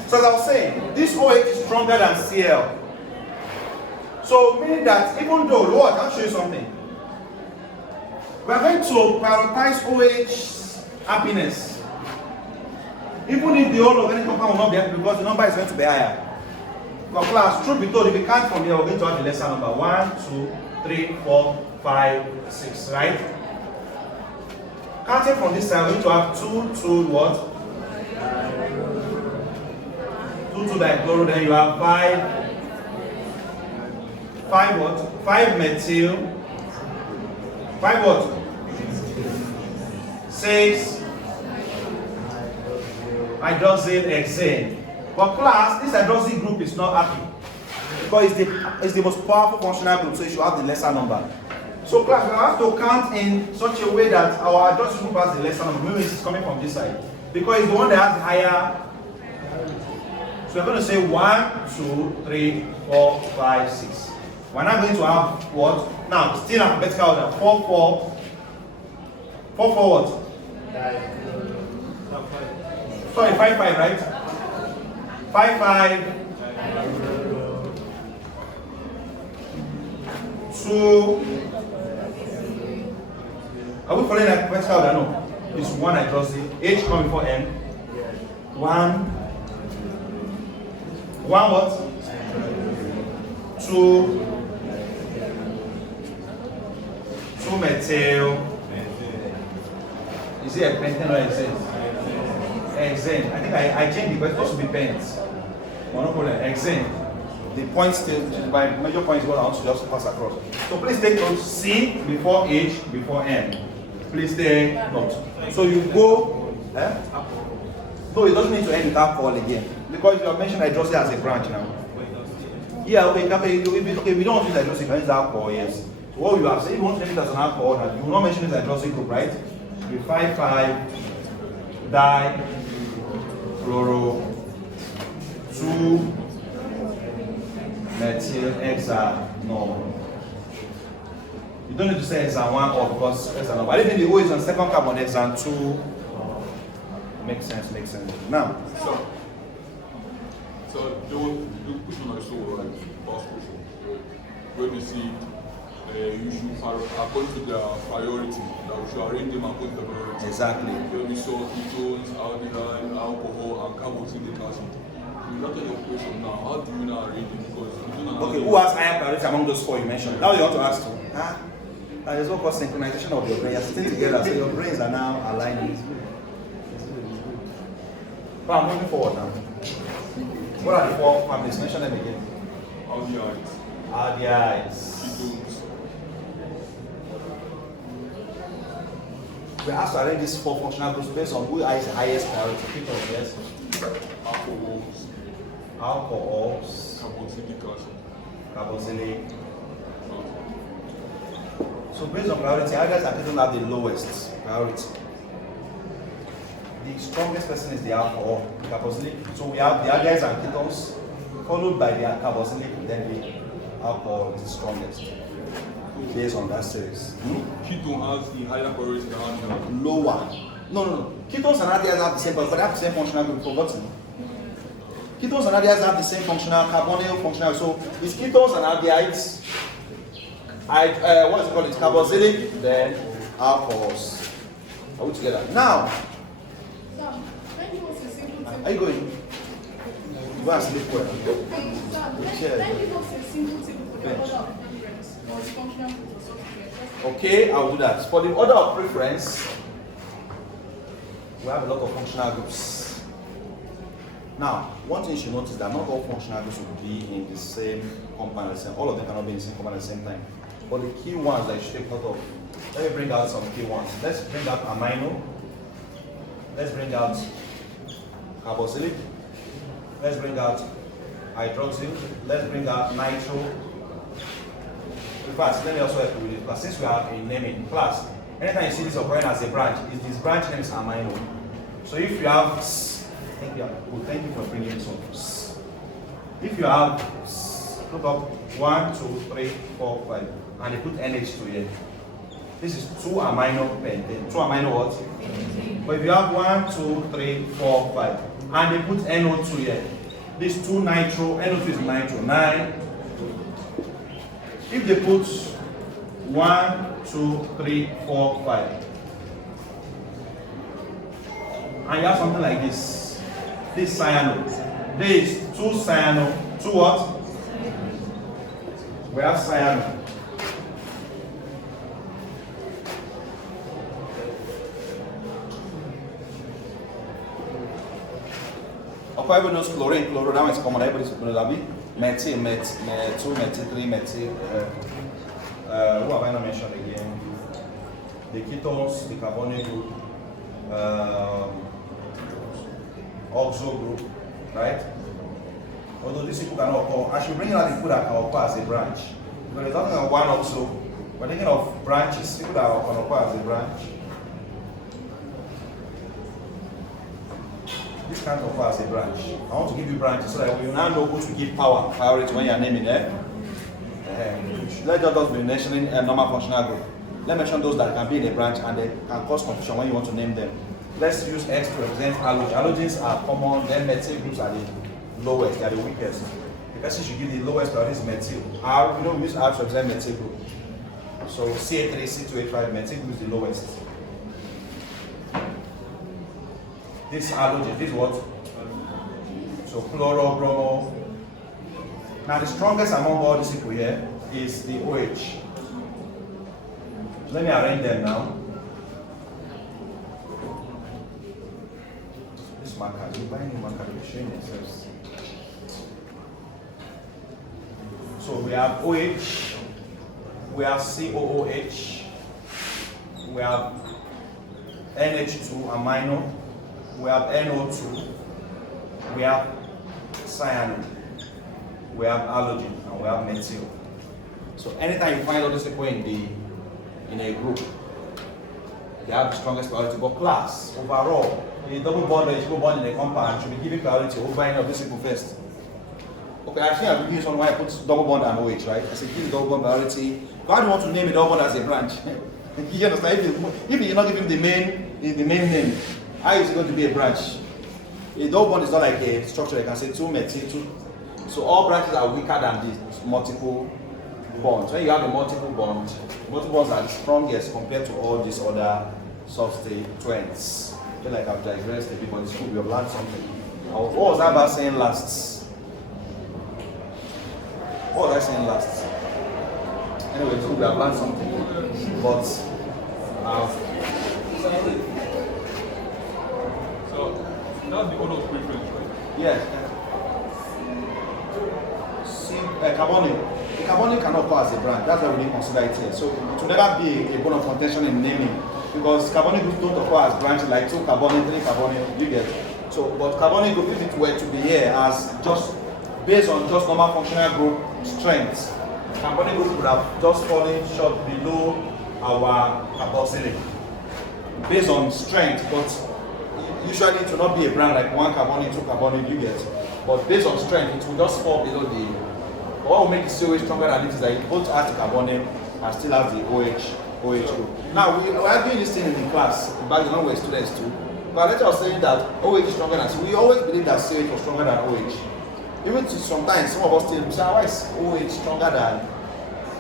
so as I was saying, this OH is stronger than Cl. So meaning that even though, Lord, I'll show you something. We are going to prioritize OH happiness. Even if the whole organic compound will not be happy because the number is going to be higher. But class, truth be told, if we count from here, we're going to have the lesser number 1, 2, 3, 4, 5, 6, right? Counting from this side, we're going to have 2, 2, what? 2 dichloro, then you have 5 what? 5 methyl, 5 what? 6 hydroxyl hexane. But class, this hydroxyl group is not happy because it's the most powerful functional group, so you should have the lesser number. So class, we have to count in such a way that our hydroxyl group has the lesser number. Maybe it's coming from this side because it's the one that has the higher. So we're going to say 1, 2, 3, 4, 5, 6. We're not going to have what? Now, still alphabetical order. 4, 4. 4, 4 what? Sorry, 5, 5, right? 5, 5. 2. Are we following alphabetical order? No. It's 1 hydroxy. H come before N. 1. 1 what? 2. 2 methyl. Is it a pentane or hexane? Hexane. I think I changed it, but it's supposed to be pent. Monopoly. Hexane. The point still, by major point is what I want to just pass across. So please take note C before H before N. Please take note. So you go. No, it doesn't need to end with alcohol again. Because you have mentioned hydroxy as a branch now. Yeah, okay, we don't want to use hydroxy, you can use alcohol, yes. So what you have said, you want to name it as an alcohol, you will not mention it as hydroxy group, right? With 5, 5, di, fluoro, 2, methyl, hexanol. You don't need to say hexan 1 or because hexanol. But I think the O is on second carbon, hexan 2. Makes sense, makes sense. Now, so the question I saw, right, first question, where they see you should, according to their priority, that we should arrange them according to the priority. exactly. Where we saw ketones, aldehyde, alcohol, and carboxylic acid. We look at your question now, how do you now arrange them? Because okay, who has higher priority among those four you mentioned? Now you want to ask, there's what called synchronization of your brain. You're sitting together, so your brains are now aligning. But I'm moving forward now. What are the four families? Mention them again. aldehydes, Aldehydes. ketones, We asked to arrange these four functional groups based on who has the highest priority. Ketones, yes. alcohols, Alcohols, carboxylic acid. carboxylic. So based on priority, aldehydes and ketones have the lowest priority. The strongest person is the alcohol, carboxylic. So we have the aldehydes and ketones, followed by the carboxylic, then the alcohol is the strongest. Based on that series. Ketone has the higher priority than aldehyde. Lower. No. Ketones and aldehydes have the same, but they have the same functional group. Forgotten. Ketones and aldehydes have the same functional, carbonyl functional. So it's ketones and aldehydes. What is it called? It's carboxylic, then alcohols. Are we together? Now, are you going? Go and sleep well. Okay, I'll do that. For the order of preference, we have a lot of functional groups. Now, one thing you should notice that not all functional groups will be in the same compound at the same. All of them cannot be in the same compound at the same time. But the key ones that you should take note of. Let me bring out some key ones. Let's bring out amino. Let's bring out carboxylic. Let's bring out hydroxyl. Let's bring out nitro. In fact, let me also help you with it. But since we have a naming class, anytime you see this occurring as a branch, this branch name is amino. So if you have, thank you for bringing this up. If you have, look up 1, 2, 3, 4, 5, and they put NH to here. This is 2 amino pentane. 2 amino what? But if you have 1, 2, 3, 4, 5, and they put NO2 here, this 2 nitro, NO2 is nitro, 9. If they put 1, 2, 3, 4, 5, and you have something like this, this cyano, this 2 cyano, 2 what? We have cyano. Okay, everyone knows chlorine, chloro, that one is common, everybody's going to be methyl, methyl 2, methyl 3, methyl. Who have I not mentioned again? The ketones, the carbonyl group, oxo group, right? Although these people cannot occur, I should bring out the people that can occur as a branch. Because we're talking about one oxo, we're thinking of branches, people that can occur as a branch. This can't occur as a branch. I want to give you branches so that we will now know who to give priority when you are naming them. Let us be mentioning a normal functional group. Let's mention those that can be in a branch and they can cause confusion when you want to name them. Let's use X to represent halogens. Halogens are common, then methyl groups are the lowest, they are the weakest. The person should give the lowest priority is methyl. R, we use R to represent methyl group. So CA3, C2H5, methyl group is the lowest. This halogen, this is what? So chloro, bromo. Now the strongest among all these people here is the OH. Let me arrange them now. This marker, you buy new marker, you're showing yourselves. So we have OH, we have COOH, we have NH2 amino, we have NO2, we have cyanide, we have halogen, and we have methyl. So anytime you find all these people in a group, they have the strongest priority. But class, overall, the double bond or a triple bond in a compound should be given priority over any of these people first. Okay, I think I've given you why I put double bond and OH, right? I said give the double bond priority. Why do you want to name a double bond as a branch? You understand? If you're not giving the main name, how is it going to be a branch? A double bond is not like a structure. You can say two methyl, two. So all branches are weaker than the multiple bonds. When you have a multiple bonds are the strongest compared to all these other substituents. I feel like I've digressed a bit, but it's cool. We have learned something. What was I about saying last? What was I saying last? Anyway, it's cool. We have learned something, but so that's the order of preference, right? yes. See, carbonyl. The carbonyl cannot go as a brand. That's why we didn't consider it here. So it will never be a bone of contention in naming, because carbonyl groups don't occur as branches like 2 carbonyl, 3 carbonyl. You get. So, but carbonyl group, if it were to be here as just based on just normal functional group strength, carbonyl group would have just fallen short below our carboxylic based on strength, but usually it will not be a brand like 1 carbonyl, 2 carbonyl. You get. But based on strength, it will just fall below the. What will make it COH stronger than it is that it both has the carbonyl and still has the OH group. Now we are doing this thing in the class back then when we were students too. But lecturer was saying that OH is stronger than COH. We always believe that COH was stronger than OH. Even to sometimes some of us still say, why is OH stronger than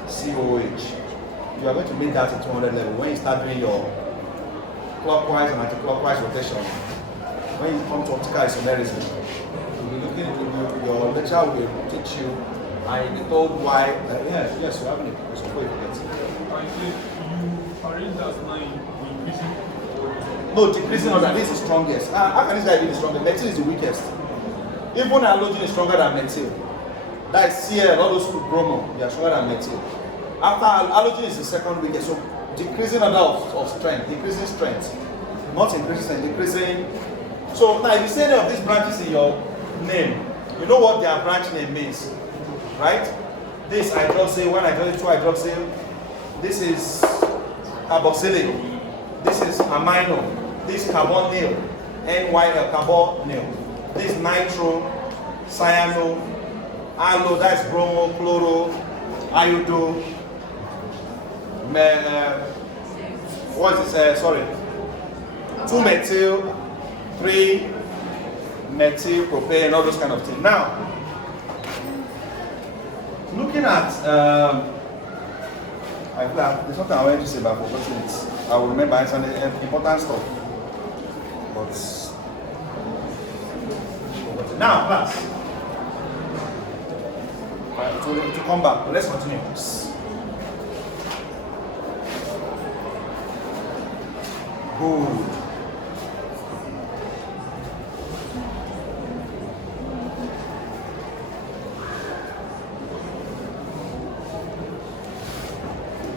COH? You are going to make that at 200 level when you start doing your clockwise and anti-clockwise rotation. When you come to optical isomerism, you'll be looking at your lecturer will teach you and you'll be told why. Yes, you're having a question. Before you forget. I said you arrange as 9 increasing. No, decreasing order. This is strongest. How can this guy be the strongest? Methyl is the weakest. Even halogen is stronger than methyl. That is Cl, all those bromo, they are stronger than methyl. After halogen is the second weakest. So decreasing order of strength, decreasing strength, not increasing strength, decreasing. So now if you say any of these branches in your name, you know what their branch name means, right? This hydroxyl, 1 hydroxyl, 2 hydroxyl. This is carboxylic. This is amino. This carbonyl, NYL, carbonyl. This nitro, cyano, alo, that's bromo, chloro, iodo, what is this? 2 methyl, 3 methyl propane, all those kind of things. Now, looking at, there's something I wanted to say about forgetting it. I will remember it's an important stuff. But now, class, to come back, let's continue. Good.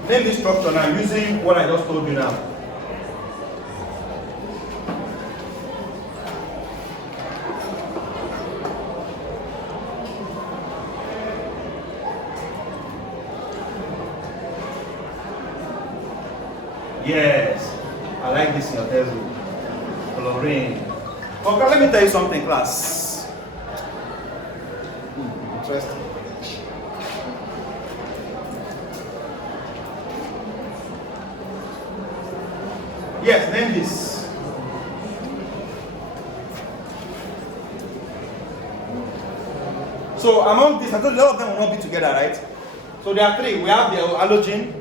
Name this structure now using what I just told you now. Yes, I like this in your textbook. Chlorine. Okay, let me tell you something, class. Interesting. Yes, name this. So among these, I told you all of them will not be together, right? So there are 3. We have the halogen,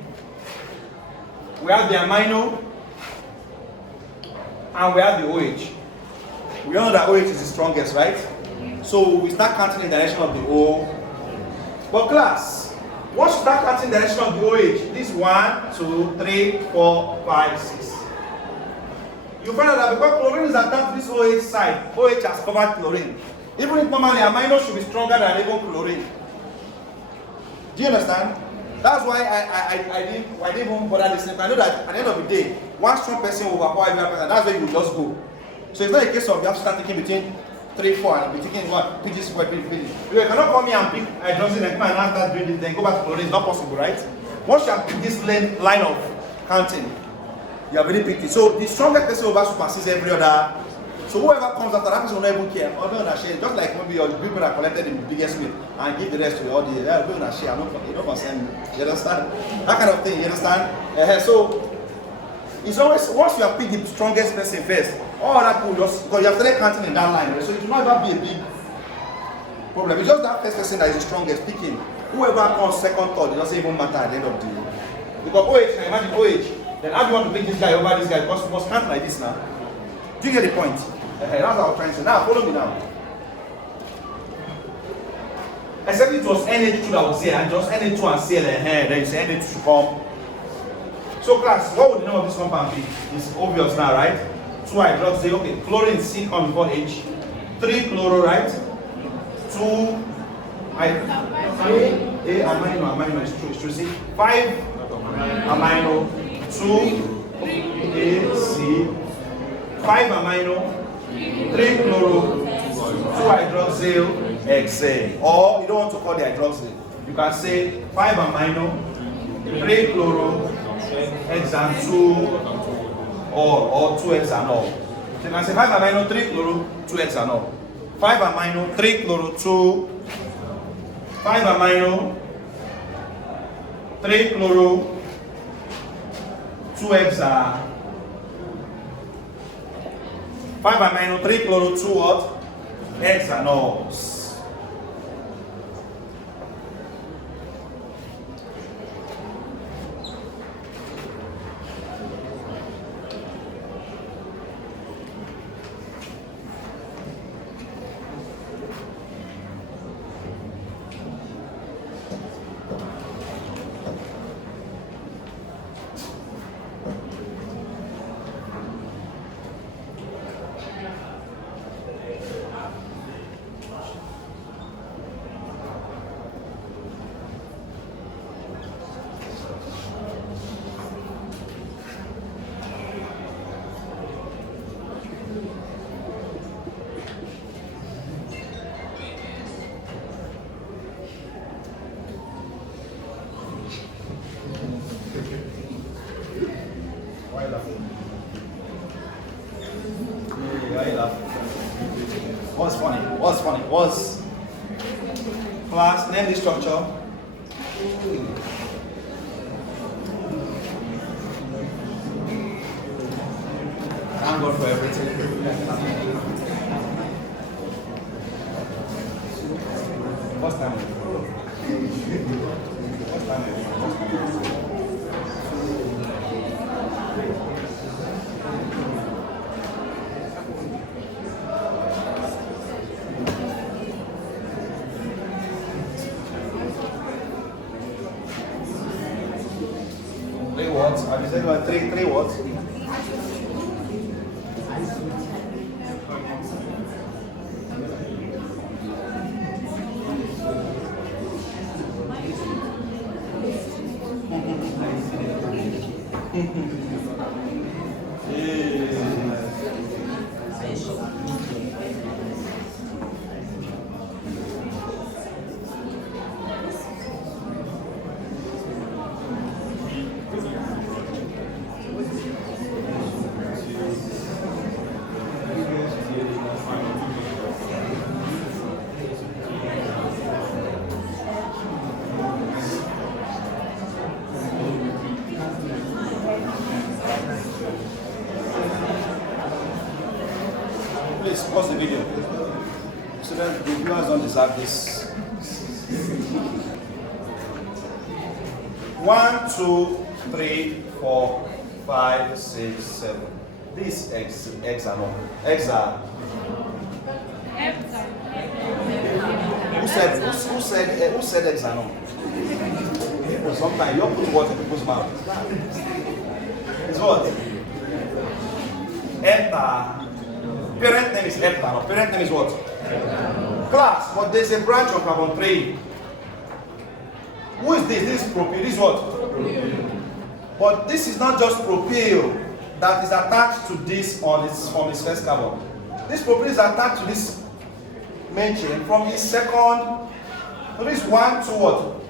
we have the amino, and we have the OH. We all know that OH is the strongest, right? So we start counting in the direction of the O. But class, once you start counting in the direction of the OH, this 1, 2, 3, 4, 5, 6. You find out that because chlorine is attached to this OH side, OH has covered chlorine. Even if normally amino should be stronger than even chlorine. Do you understand? That's why I didn't even bother listening. I know that at the end of the day, one strong person will overpower every other person. That's where you will just go. So it's not a case of you have to start taking between 3, 4 and be taking what? PG squared, PG. You cannot come here and pick hydroxyl and come and start doing this, then go back to chlorine. It's not possible, right? Once you have picked this line of counting, you have already picked it. So the strongest person will supersedes every other. So whoever comes after that person will not even care. Or don't share. Just like maybe your people are collected in the biggest way and give the rest to all the don't share. You don't concern me. You understand? That kind of thing. You understand? So it's always once you have picked the strongest person first, All other people just, because you have started counting in that line, right? So it will not ever be a big problem. It's just that first person that is the strongest picking. Whoever comes second, third, it doesn't even matter at the end of the day. Because OH, imagine OH, then how do you want to pick this guy over this guy? Because we must count like this now. Do you get the point? That's what I'm trying to say. Now, follow me now. Except it was NH2 that was here, and just NH2 and Cl, then you say NH2 should come. So class, what would the name of this compound be? It's obvious now, right? 2 hydroxy, okay, chlorine C comes before H. 3 chloro, right? 2 amino is true, see? 5 amino, 2 A, C, 5 amino, 3 chloro, 2 hydroxyl, hexane. Or you don't want to call the hydroxyl. You can say 5 amino, 3 chloro, hexane, 2 or 2 hexanol. So you can say 5 amino, 3 chloro, 2 hexanol. 5 amino, 3 chloro, 2, 5 amino, 3 chloro, 2 hexa. 5 amino, 3 chloro, 2 what? Hexanols. What's funny? Class, name this structure. Thank God for everything. What's time? What's time? Have you said about three what? Please pause the video so that the viewers don't deserve this. 1, 2, 3, 4, 5, 6, 7. This X are not. X are. Who said X are not? Sometimes you don't put words in people's mouth. It's what? Enter. Parent name is heptane. Parent name is what? Class, but there's a branch of carbon 3. Who is this? This is propyl. This is what? But this is not just propyl that is attached to this on its first carbon. This propyl is attached to this main chain from its second. So this 1, 2 what?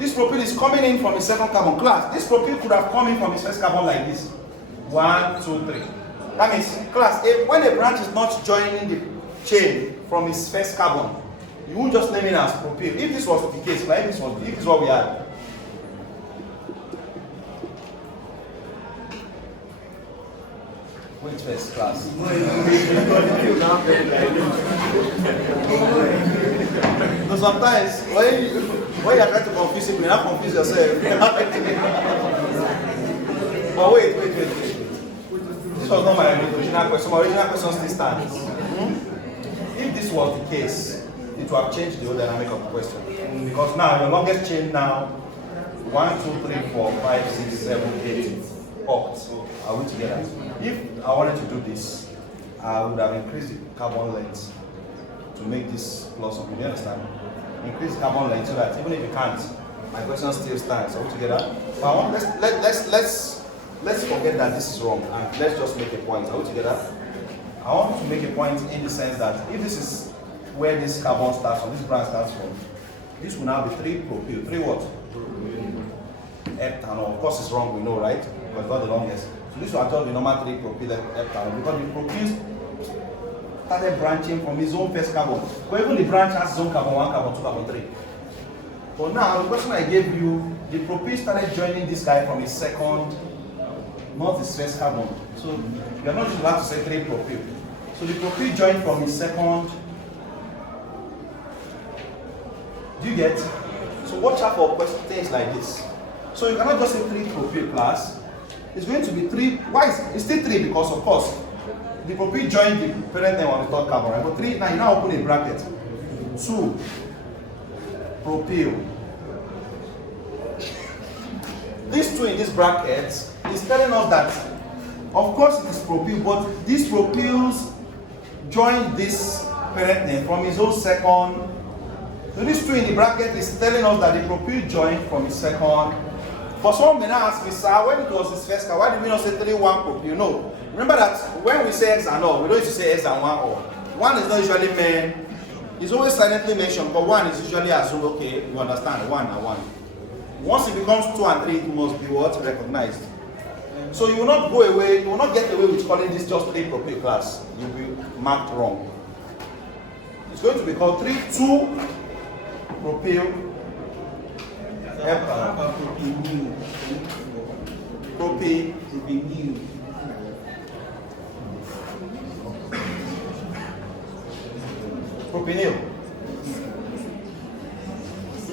This propyl is coming in from its second carbon. Class, this propyl could have come in from its first carbon like this. 1, 2, 3. That means, class, when a branch is not joining the chain from its first carbon, you won't just name it as propyl. If this was the case, like if this is what we had. Which first class? So sometimes when you are trying to confuse people, you not confuse yourself. But wait. This was not my original question. My original question still stands. If this was the case, it would have changed the whole dynamic of the question. Because now your longest chain now, 1, 2, 3, 4, 5, 6, 7, 8 octs. Are we together? If I wanted to do this, I would have increased the carbon length to make this plus something. You understand? Increase carbon length so that even if you can't, my question still stands. Are we together? But I want, let's forget that this is wrong and let's just make a point. Are we together? I want to make a point in the sense that if this is where this carbon starts from, this branch starts from, this will now be 3 propyl. 3 what? Heptanol. Of course it's wrong, we know, right? Because it's not the longest. So this will actually be normal 3 propyl heptanol because the propyl started branching from its own first carbon. But even the branch has its own carbon 1, carbon 2, carbon 3. But now the question I gave you, the propyl started joining this guy from his second, not his first carbon. So you are not just allowed to say 3 propyl. So the propyl joined from his second. Do you get? So watch out for things like this. So you cannot just say 3 propyl class. It's going to be 3. Why is it's still 3? Because of course the propyl joined the parent name on the third carbon, right? But 3 now you now open a bracket. 2 propyl. These 2 in this bracket is telling us that of course it is propyl, but these propyls joined this parent name from his own second. So this 2 in the bracket is telling us that the propyl joined from his second. For someone may now ask me, sir, when it was his first car, why did we not say 3, 1 propyl? No. Remember that when we say X and O, we don't used to say X and 1 or. 1 is not usually meant, it's always silently mentioned, but 1 is usually assumed, okay, you understand, 1 and 1. Once it becomes 2 and 3, it must be what? Recognized. So you will not go away, you will not get away with calling this just 3 propyl class. You will be marked wrong. It's going to be called 3, 2 propyl heptanol. Propyl.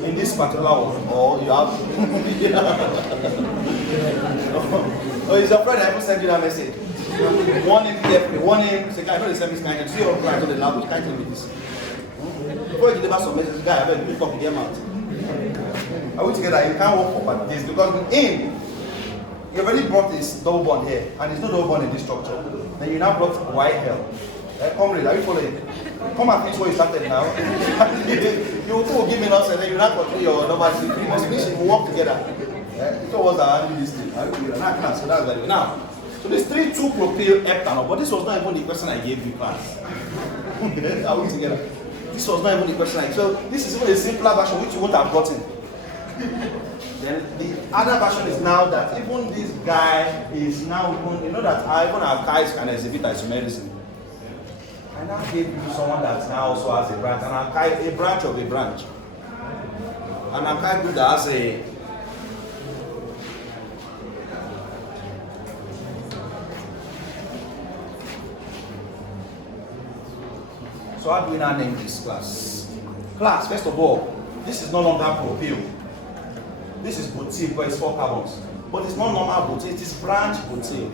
In this particular one, or you have. Oh, it's your friend who sent you that message. One name, definitely. One name, say, I know the service kind of see your friend on the language, can't tell me this. Before you deliver some messages, guy, I beg you talk to them out. Are we together? You can't work for this because in you already brought this double bond here, and it's not double bond in this structure. Then you now brought YL. Comrade, are you following? Come and finish what you started now. You will give me nonsense, then you now continue your number 3. You must finish it, we work together. So was I handling this thing? So that's very good. Now, so this 3, 2 propyl heptanol, but this was not even the question I gave you, class. Are we together? This was not even the question I gave. So this is even a simpler version which you won't have gotten. Then the other version is now that even this guy is now even, you know that even our guys can exhibit isomerism. I now gave you someone that now also has a branch, a branch of a branch. An archive group that has a so how do we now name this class? Class, first of all, this is no longer propyl. This is butyl because it's 4 carbons. But it's not normal butyl, it is branch butyl.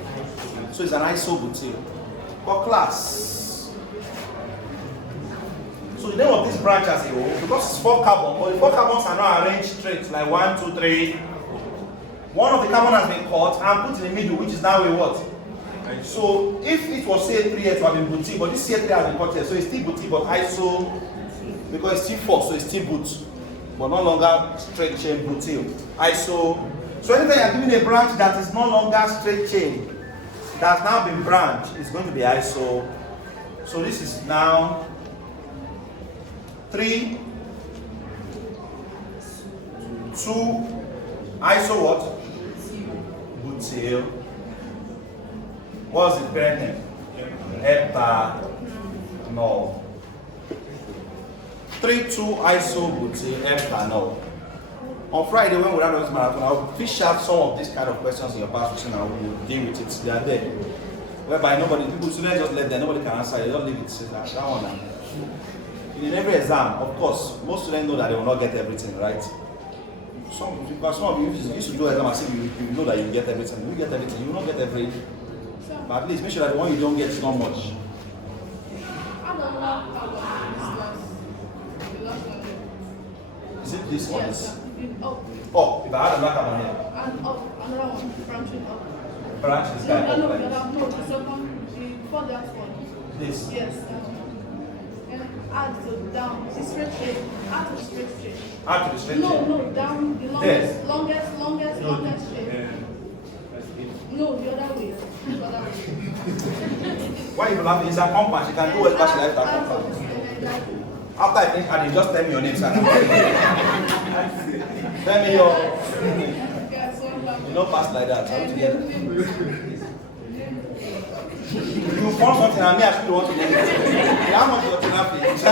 So it's an isobutyl. But class. So the name of this branch as a whole, because it's 4 carbons, but the 4 carbons are not arranged straight, like 1, 2, 3. One of the carbon has been cut and put in the middle, which is now a what? So if it was CA3 here to have been butyl, but this CA3 has been cut here, so it's still butyl, but iso, because it's still 4, so it's still but, but no longer straight chain butyl. Iso. So anytime you are giving a branch that is no longer straight chain, that has now been branched, it's going to be iso. So this is now 3, 2, iso what? Butyl. What's the parent name? Heptanol. 3, 2, isobutyl heptanol. On Friday, when we run this marathon, I'll fish out some of these kind of questions in your past question and we'll deal with it. They are there. whereby students just let them, nobody can answer, you don't leave it. That one. In every exam, of course, most students know that they will not get everything, right? Some of you used to do exam as if you know that you get everything. You get everything, you will not get everything. But at least make sure that the one you don't get is not much. Is it this one? Yes. Oh, if I had a black one here. And up, another one, branching up. Branch is No, like no, up no, like no, this. no, the second, before that one. This. Yes. And add to down, it's straight shape. Add to straight shape. Add to the straight No, shape. no, down, the longest shape. No, the other way. The other way. Why you laughing? It's a compound. You can do what you like with a compound. After I finish adding, just tell me your name, sir. Tell me your. You don't pass like that. How to get it? You found something and me, I still want to get it. How much your dinner, please?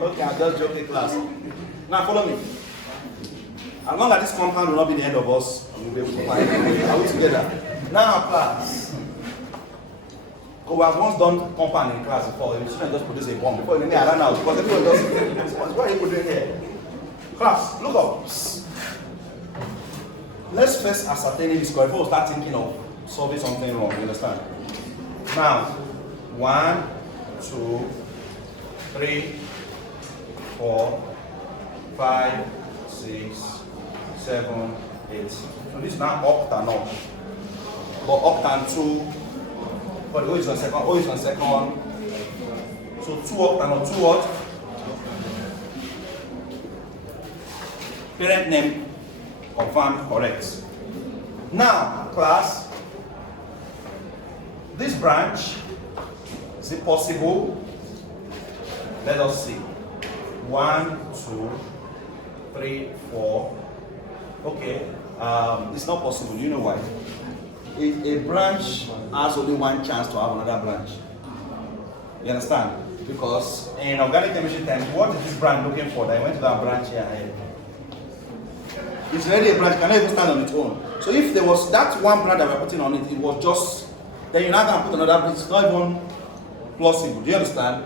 Okay, I'm just joking, class. Now follow me. As long as this compound will not be the end of us, we'll be able to find it. Are we together? Now, class. Because we have once done compound in class before. The student just produce a bomb before you know I ran out. Because everyone just what are you doing here? Class, look up. Let's first ascertain this before we start thinking of solving something wrong. You understand? Now, 1, 2, 3, 4, 5, 6, 7, 8. So this is now octa now. But octa 2. But O is on second. O is on second. So 2 octa now. 2 what? Parent name confirmed correct. Now, class, this branch, is it possible? Let us see. 1, 2, 3, 4. Okay, it's not possible. You know why? A branch has only one chance to have another branch. You understand? Because in organic chemistry terms, what is this branch looking for? That went to that branch here and here. It's already a branch, cannot even stand on its own. So if there was that one branch that we're putting on it, it was just, then you're not going to put another branch. It's not even plausible. Do you understand?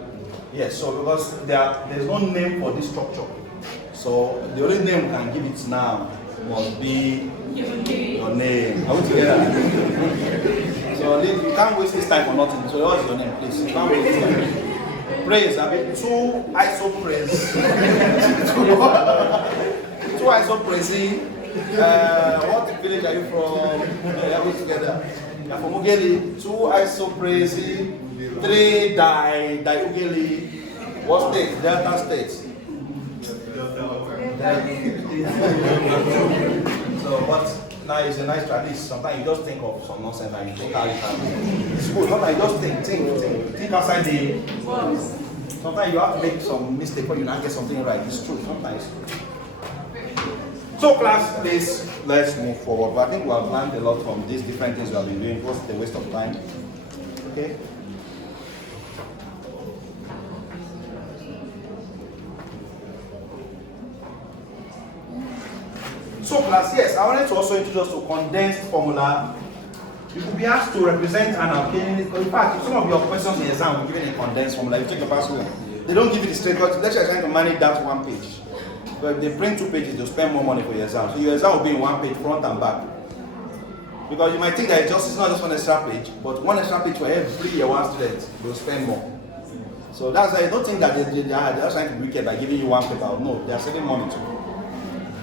Yes, so because there's no name for this structure. So the only name we can give it now must be your name. Are we together? So you can't waste this time for nothing. So what's your name, please? You can't waste this time. Praise, I mean 2 isopraise. 2 isopraise. What village are you from? Are we together? You're from Ugeli. 2 isopraise. 3 diugeli. What state? Delta state. So, but now it's a nice try. Sometimes you just think of some nonsense and you carry it out. It's good. Sometimes you just think outside the box. Sometimes you have to make some mistake when you not get something right. It's true. Sometimes it's true. So, class, please, let's move forward. But I think we have learned a lot from these different things we have been doing. It was a waste of time. Okay. So class, yes, I wanted to also introduce a condensed formula. You could be asked to represent an alkane. In fact, some of your questions in the exam will be given a condensed formula. You take the past one. They don't give you the straight, but let's try to manage that one page. But if they print 2 pages, they'll spend more money for your exam. So your exam will be in 1 page, front and back. Because you might think that it's not just 1 extra page, but 1 extra page for every year 1 student, they'll spend more. So that's why I don't think that they're trying to be wicked by giving you 1 paper. No, they are saving money too.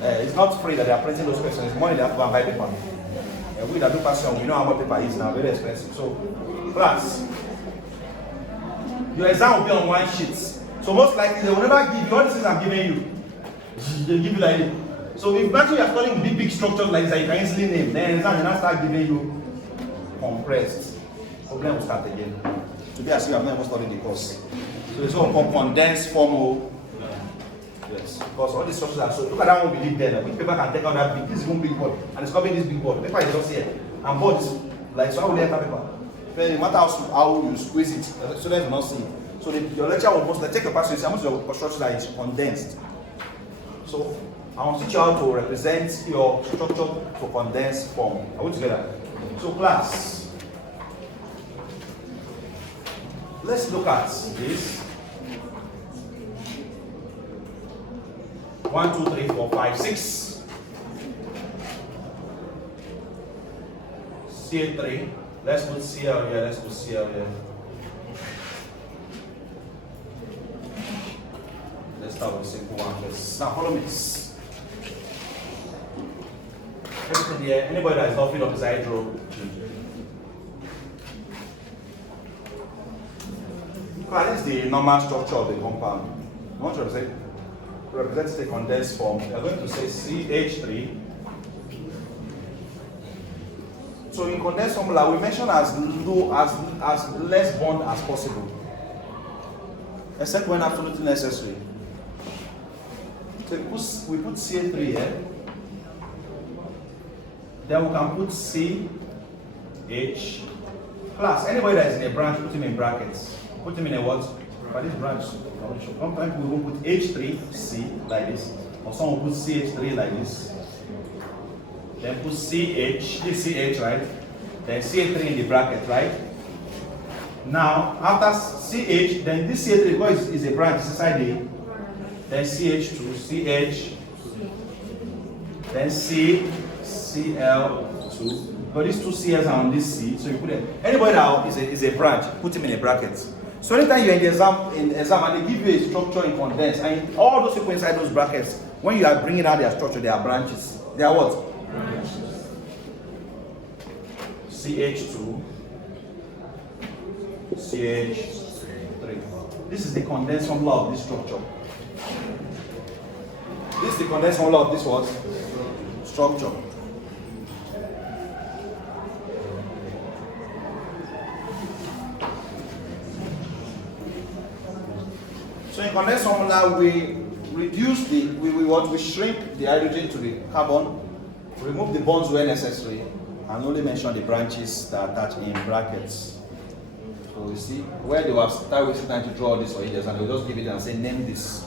It's not free that they are printing those questions. It's money they have to go and buy paper. We that do person, we know how much paper is now, very expensive. So, class, your exam will be on 1 sheet. So most likely they will never give you all the things I'm giving you. They give you like this. So if actually you are studying big structures like this, you can easily name. Then exam will not start giving you compressed. Problem will start again. Today I see you have not even studied the course. So it's all condensed formal. Yes, because all these structures are so. Look at that one we did there. Which paper can take out that big? This is one big board, and it's copying this big board. The paper is just here, and board is like so. How will they enter paper? No matter how you squeeze it, the students will not see it. So your lecture will most like take a passage. How much your structure that is condensed. So I want to teach you how to represent your structure to condensed form. Are we together? So class, Let's look at this. 1, 2, 3, 4, 5, 6. CA3. Let's put CL here. Let's put CL here. Let's start with a simple one first. Now follow me. Everything here. Anybody that is not filled up his hydro. This is the normal structure of the compound. I want to represent the condensed form. We are going to say CH3. So in condensed formula, we mention as less bond as possible, except when absolutely necessary. So we put CH3 here. Then we can put CH. Class, anybody that is in a branch, put him in brackets. Put them in a what? By this branch. Sometimes we will put H3C like this, or some will put CH3 like this. Then put CH, this CH, right? Then CH3 in the bracket, right? Now, after CH, then this CH3, because is a branch, it's inside the, then CH2, CH, then C, CL2. But these two C's are on this C, so you put it. Anybody that is a branch, put them in a bracket. So anytime you're in the exam and they give you a structure in condensed, and all those people inside those brackets, when you are bringing out their structure, they are branches. They are what? Branches. CH2, CH3. This is the condensed formula of this structure. This is the condensed formula of this what? Structure. So in condensed formula, we reduce we shrink the hydrogen to the carbon, remove the bonds where necessary, and only mention the branches that attach in brackets. So you see, where they will start wasting time to draw this for ages, and they'll just give it and say, name this.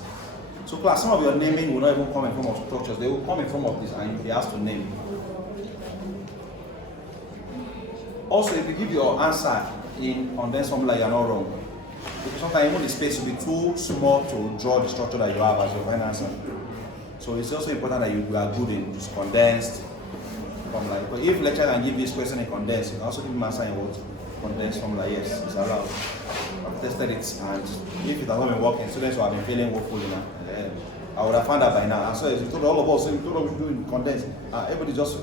So class, some of your naming will not even come in form of structures, they will come in form of this, and they ask to name. Also, if you give your answer in condensed formula, you are not wrong. Because sometimes even the space will be too small to draw the structure that you have as your final answer. So it's also important that you are good in just condensed formula. But if lecturer can give this question in condensed, you can also give him answer in what? Condensed formula. Yes, it's allowed. I've tested it, and if it has not been working, students who have been failing woefully now. I would have found that by now. And so you told all of us, so you told us we do in condensed. Everybody just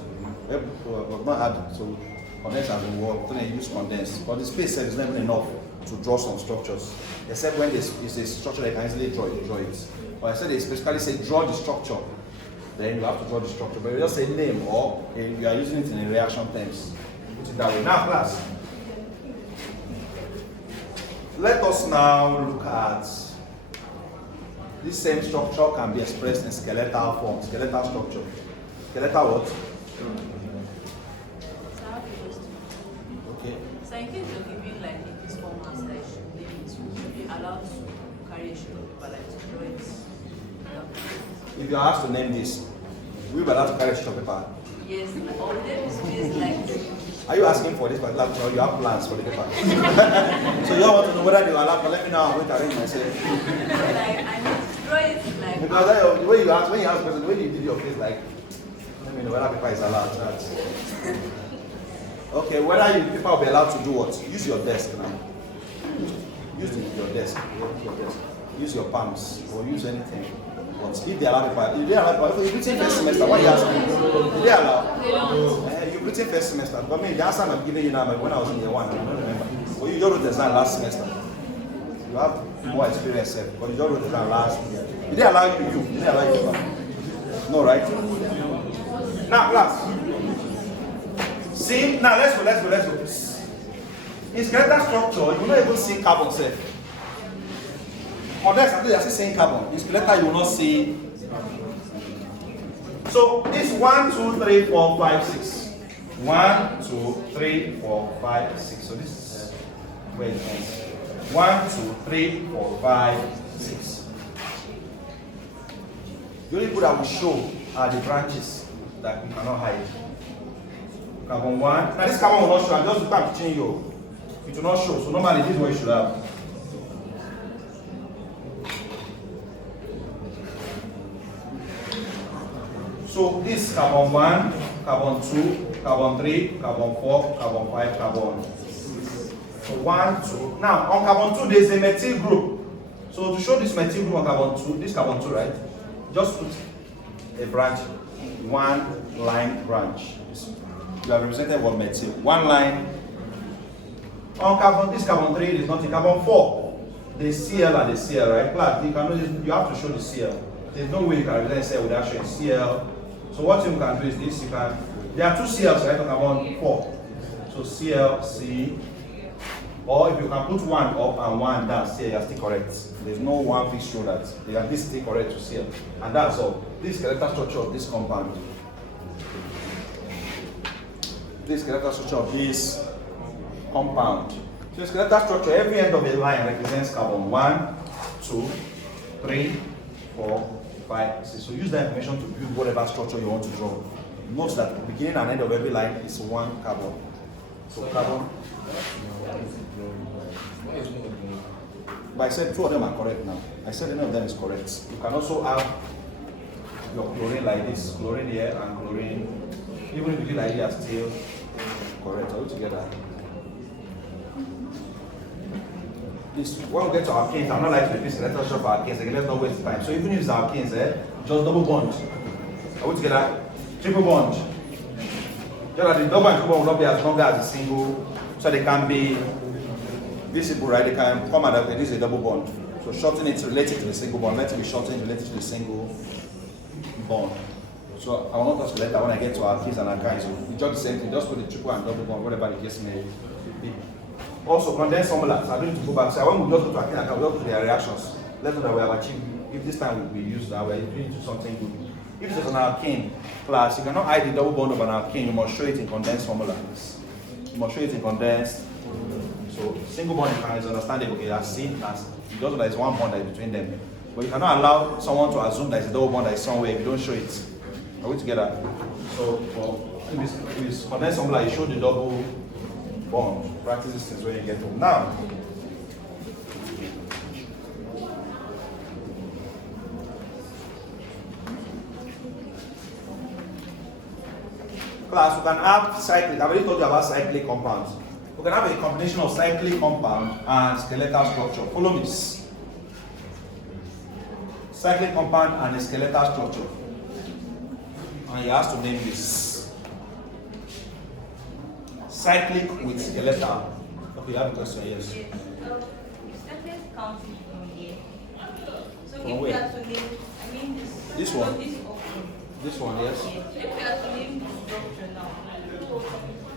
was not added. So condensed has been worked. Then you use condensed. But the space is never enough to draw some structures, except when it's a structure that you can easily draw it. But I said they specifically say draw the structure, then you have to draw the structure. But you just say name, or you are using it in reaction terms. Put it that way. Now, class, let us now look at this same structure can be expressed in skeletal form. Skeletal structure. Skeletal what? Okay. So in case of giving like this form as like limits, should be allowed to carry a sheet of paper like to draw it. If you are asked to name this, will you be allowed to carry a sheet of paper? Yes, or there is space like Are you asking for this particular picture, or you have plans for the paper? So you want to know whether they will allow, but let me know, I'm going to arrange myself. like I need to draw it like Because the way you ask, when you ask person, the way you did your face, like, let me know whether paper is allowed. That's okay, whether people will be allowed to do what? Use your desk now. Use your desk. Use your palms, or use anything. But if they allow paper, if they allow paper, you're written first semester, what are you asking? If they allow? they don't. You're written first semester. But maybe the answer I'm giving you now, but when I was in year one, I don't remember. But you just wrote the exam last semester. You have more experience, but you just wrote the exam last year. Did they allow you? Did they allow you? No, right? Now, class. See, now let's go. In skeletal structure, you will not even see carbon self. Unless you are still seeing carbon. In skeletal, you will not see. So this 1, 2, 3, 4, 5, 6. 1, 2, 3, 4, 5, 6. So this is where it ends. 1, 2, 3, 4, 5, 6. The only people that will show are the branches that we cannot hide. Carbon 1. Now this carbon will not show. I'm just trying to change you. It will not show. So normally this is what you should have. So this is carbon 1, carbon 2, carbon 3, carbon 4, carbon 5, carbon. So 1, 2. Now on carbon 2 there is a methyl group. So to show this methyl group on carbon 2, this carbon 2, right? Just put a branch, one line branch. You have represented one methyl. One line. On carbon, this carbon 3 is nothing. Carbon 4, the Cl and the Cl, right? Class, you have to show the Cl. There's no way you can represent Cl without showing Cl. So what you can do is this, there are two Cls, right, on carbon 4. So Cl, C, or if you can put one up and one down, Cl, you are still correct. There's no one fixed rule that they are this still correct to Cl. And that's all. This skeletal structure of this compound. This skeletal structure of this compound. So the skeletal structure, every end of a line represents carbon 1, 2, 3, 4, 5, 6. So use that information to build whatever structure you want to draw. Note that the beginning and end of every line is one carbon. So carbon. But I said two of them are correct now. I said any of them is correct. You can also have your chlorine like this, chlorine here and chlorine. Even if you do like here, still correct. Are we together? This, when we get to alkanes, I'm not like to repeat the letter short for alkanes, again, let's not waste time. So even if it's alkanes, just double bond. Are we together? Triple bond. Just that the double and triple will not be as long as the single, so they can be visible, right? They can come out, okay, this is a double bond. So shorten it related to the single bond. Let it be shortened related to the single bond. So I want us to let that when I get to alkenes and alkynes. So we just the same thing, just put the triple and double bond, whatever the case may be. Also, condensed formulas. I don't need to go back. So when we just go to alkene and alkyne, we go to their reactions. Let's know that we have achieved. If this time we use that, we're doing something good. If it's an alkene class, you cannot hide the double bond of an alkene. You must show it in condensed formulas. You must show it in condensed. So single bond is understandable. Okay, that's seen as it doesn't that there's one bond that is between them. But you cannot allow someone to assume that it's a double bond that is somewhere if you don't show it. Are we together? So if it's condensed formula, you show the double bond. Practice this things when you get home. Now, class, we can have cyclic. I've already told you about cyclic compounds. We can have a combination of cyclic compound and skeletal structure. Follow me. Cyclic compound and a skeletal structure. And you have to name this. Cyclic with skeletal. Okay, you have a question, yes. Is that counting from here? So From if we where? are to name, I mean This one? This This one, yes. if we are to name the structure now.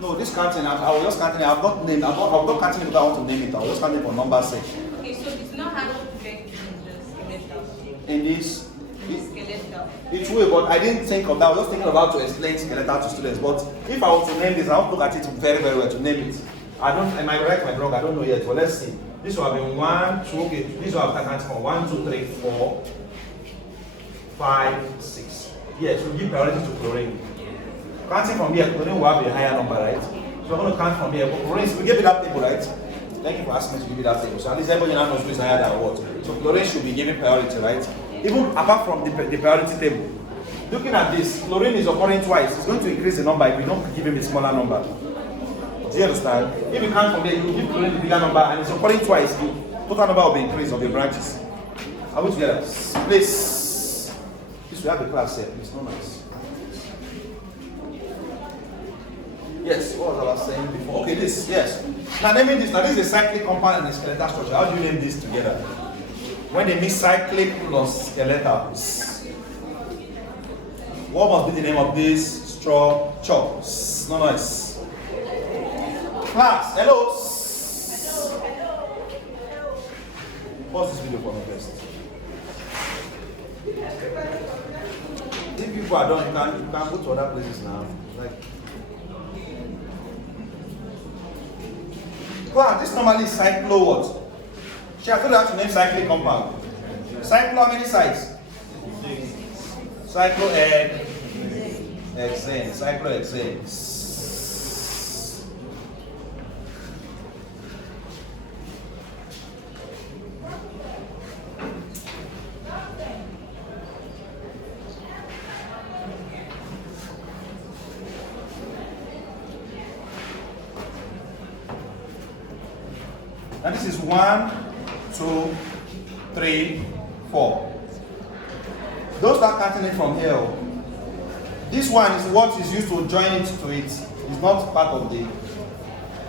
No, this counting, I was just counting, I've not named, I've not counting it because I want to name it, I was just counting for number section. Okay, so it's not hard to get in the skeletal. In this, Skeletal. it will, but I didn't think of that. I was just thinking about to explain skeletal to students. But if I was to name this, I want to look at it very, very well to name it. I don't, am I right, my wrong? I don't know yet. But let's see. This will have been 1, 2, okay. This will have counted from 1, 2, 3, 4, 5, 6. Yes, we'll give priority to chlorine. Counting from here, chlorine will have a higher number, right? So we're going to count from here. Chlorine, we gave you that table, right? Thank you for asking me to give you that table. So at least everybody now knows who is higher than what. So chlorine should be given priority, right? Even apart from the priority table. Looking at this, chlorine is occurring twice. It's going to increase the number if we don't give him a smaller number. Do you understand? If you count from there, you give chlorine the bigger number and it's occurring twice, the total number will be increased of the branches. Are we together? Please. Please, we have the class here. It's not nice. Yes, what was I saying before? Okay, this, yes. Now naming this, now this is a cyclic compound and a skeletal structure. How do you name this together? When they mix cyclic plus skeletal. What must be the name of this structure? No noise. Class, hello. Pause this video for me first. If people are done, you can go to other places now. Like, class, this normally is cyclo what? I told you how to name cyclic compound. Cyclo, how many sides? Cyclohexane. Cyclohexane. And this is 1, 2, 3, 4. Don't start counting it from here. This one is what is used to join it to it. It's not part of the.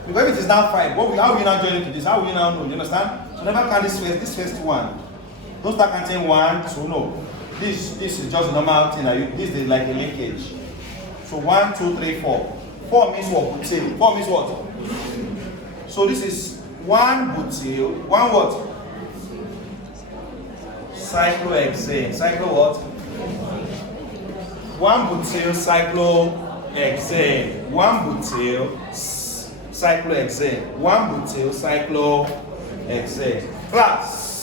Because if it is now 5, how will you now join it to this? How will you now know? You understand? So never count this first one. Don't start counting 1, 2, no. This is just a normal thing. This is like a linkage. So 1, 2, 3, 4. 4 means what? Butyl. 4 means what? So this is 1 butyl, 1 what? Cyclohexane. Cyclo what? 1 butyl cyclohexane. 1 butyl cyclohexane. 1 butyl cyclohexane. Class.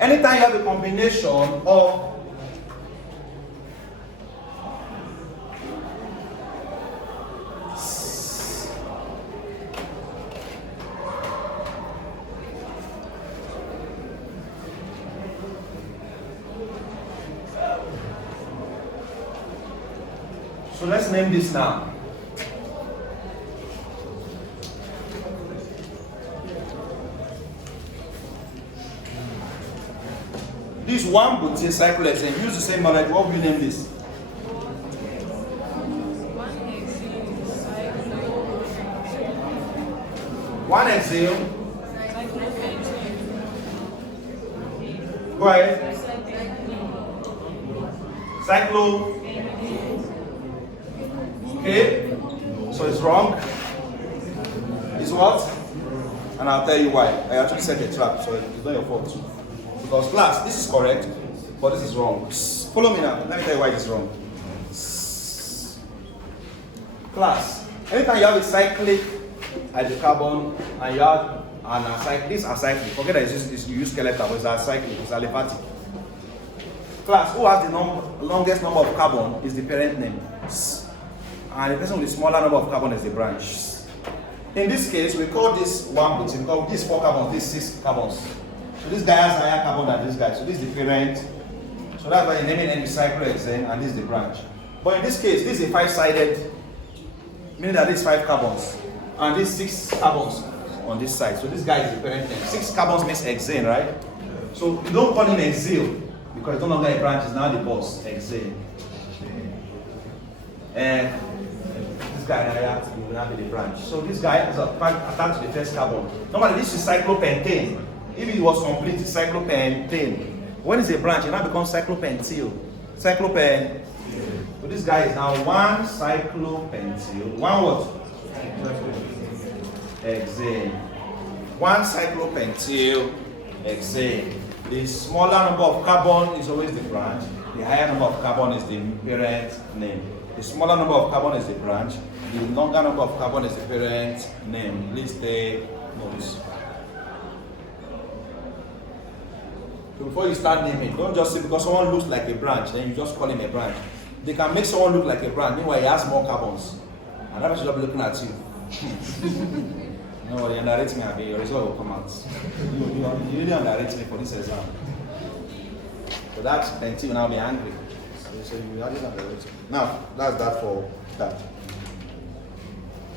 Anytime you have a combination of so let's name this now. This 1 butyl cyclohexane, use the same knowledge. What will you name this? 1 hexyl. Go ahead. Cyclo. Okay. So it's wrong. It's what? And I'll tell you why. I actually set a trap, so it's not your fault. Because class, this is correct, but this is wrong. Follow me now. Let me tell you why this is wrong. Class, anytime you have a cyclic hydrocarbon and you have an acyclic, this acyclic, forget that you use skeletal, but it's acyclic, it's aliphatic. Class, who has the longest number of carbon is the parent name. And the person with the smaller number of carbon is the branch. In this case, we call this 1 butyl, because these 4 carbons, these 6 carbons. So this guy has higher carbon than this guy. So this is the parent. So that's why the name is cyclohexane and this is the branch. But in this case, this is a 5-sided, meaning that this 5 carbons and these 6 carbons on this side. So this guy is the parent name. 6 carbons makes hexane, right? So you don't call him hexyl because it's no longer a branch, it's now the boss, hexane. And this guy will now be the branch. So this guy is attached to the first carbon. Normally this is cyclopentane. If it was complete, it's cyclopentane. When it's a branch, it now becomes cyclopentyl. Cyclopen. So this guy is now 1 cyclopentyl. 1 what? Hexane. 1 cyclopentyl hexane. The smaller number of carbon is always the branch. The higher number of carbon is the parent name. The smaller number of carbon is the branch. The longer number of carbon is the parent name. Please take notes. So before you start naming, don't just say because someone looks like a branch, then you just call him a branch. They can make someone look like a branch, meanwhile he has more carbons. And that person will be looking at you. No, you underrate me, Abi, your result will come out. You really underrate me for this exam. So that's plenty, you will now be angry. So you really underrate me. Now, that's that for that.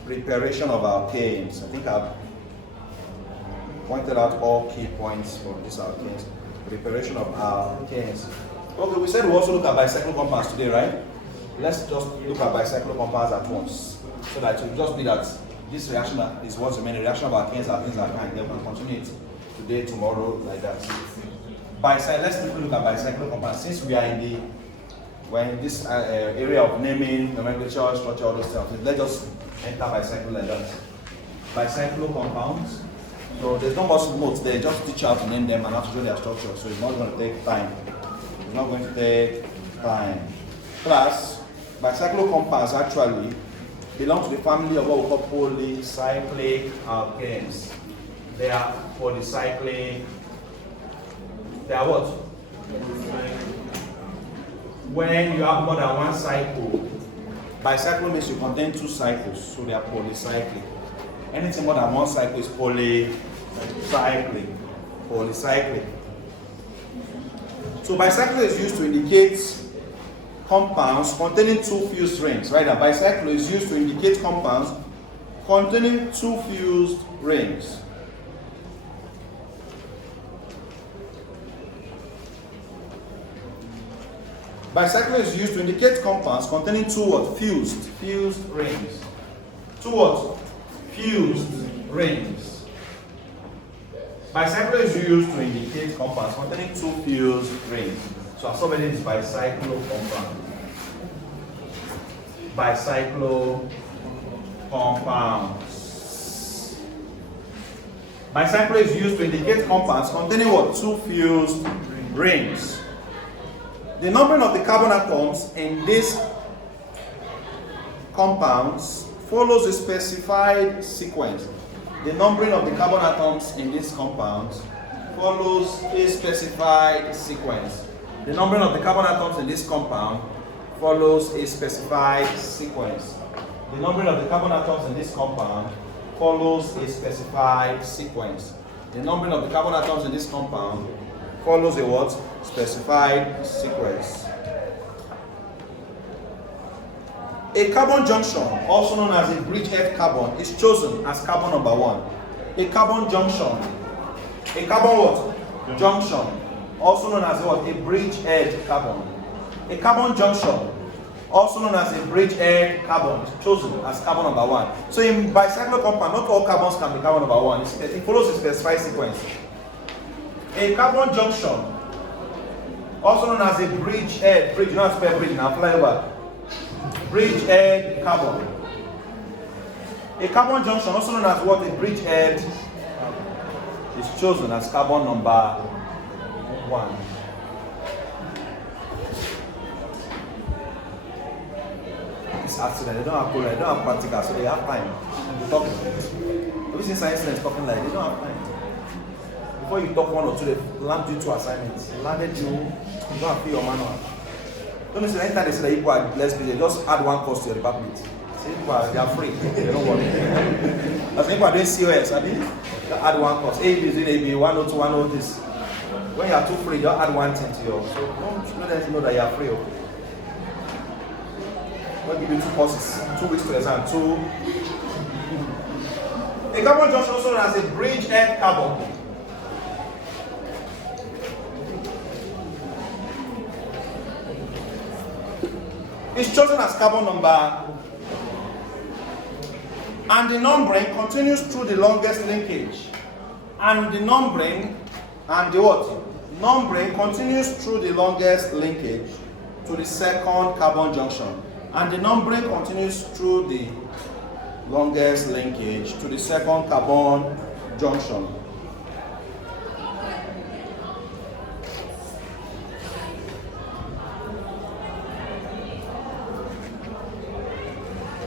Preparation of alkanes. I think I've pointed out all key points for these alkanes. Preparation of alkanes. Okay, we said we also look at bicyclic compounds today, right? Let's just look at bicyclic compounds at once. So that you just be that this reaction is what's remaining. Reaction of alkanes, alkynes. Then we can continue it today, tomorrow, like that. Let's look at bicyclic compounds. Since we're in this area of naming, nomenclature, structure, all those stuff, let's just enter bicyclic like that. Bicyclic compounds. So there's not much notes there, just teach you how to name them and how to show their structure. So it's not going to take time. It's not going to take time. Class, bicyclic compounds actually belong to the family of what we call polycyclic alkanes. They are polycyclic. They are what? When you have more than one cycle, bicycle means you contain 2 cycles, so they are polycyclic. Anything more than one cycle is polycyclic. Polycyclic. So bicycle is used to indicate compounds containing two fused rings. Right now, bicyclo is used to indicate compounds containing two fused rings. Bicyclo is used to indicate compounds containing two what? Fused rings. Two what? Fused rings. Bicyclo is used to indicate compounds containing two fused rings. So I saw many is bicyclo compound. Bicyclo compounds. Bicyclo is used to indicate compounds containing what? Two fused rings. The numbering of the carbon atoms in these compounds follows a specified sequence. The numbering of the carbon atoms in these compounds follows a specified sequence. The numbering of the carbon atoms in this compound follows a specified sequence. The numbering of the carbon atoms in this compound follows a specified sequence. The numbering of the carbon atoms in this compound follows a what? Specified sequence. A carbon junction, also known as a bridgehead carbon, is chosen as carbon number 1. A carbon junction. A carbon what? Junction, also known as what? A bridgehead carbon. A carbon junction, also known as a bridgehead carbon, is chosen as carbon number 1. So in bicyclo compound, not all carbons can be carbon number 1. It follows a specified sequence. A carbon junction, also known as a bridgehead, you don't have to spell bridge now, fly over. Bridgehead carbon. A carbon junction, also known as what? A bridgehead, is chosen as carbon number 1. It's accident, they don't have they don't have practical, so they have time to talk. Obviously, science students talking like they don't have time. Before you talk one or two, they land you 2 assignments. They landed you don't have to pay your manual. Don't listen, anytime they say that equal less busy, just add 1 course to your department. Say equal, they are free. They don't worry. As equal doing COS, I mean, add 1 course. A, B, Z, A, B, 102, 102 this. When you are too free, just add 1 thing to your. So don't let them know that you are free. Don't give you 2 courses, 2 weeks to exam, 2. A carbon junction, also known as a bridgehead carbon. Is chosen as carbon number, and the numbering continues through the longest linkage. And the numbering and the what? Numbering continues through the longest linkage to the second carbon junction. And the numbering continues through the longest linkage to the second carbon junction.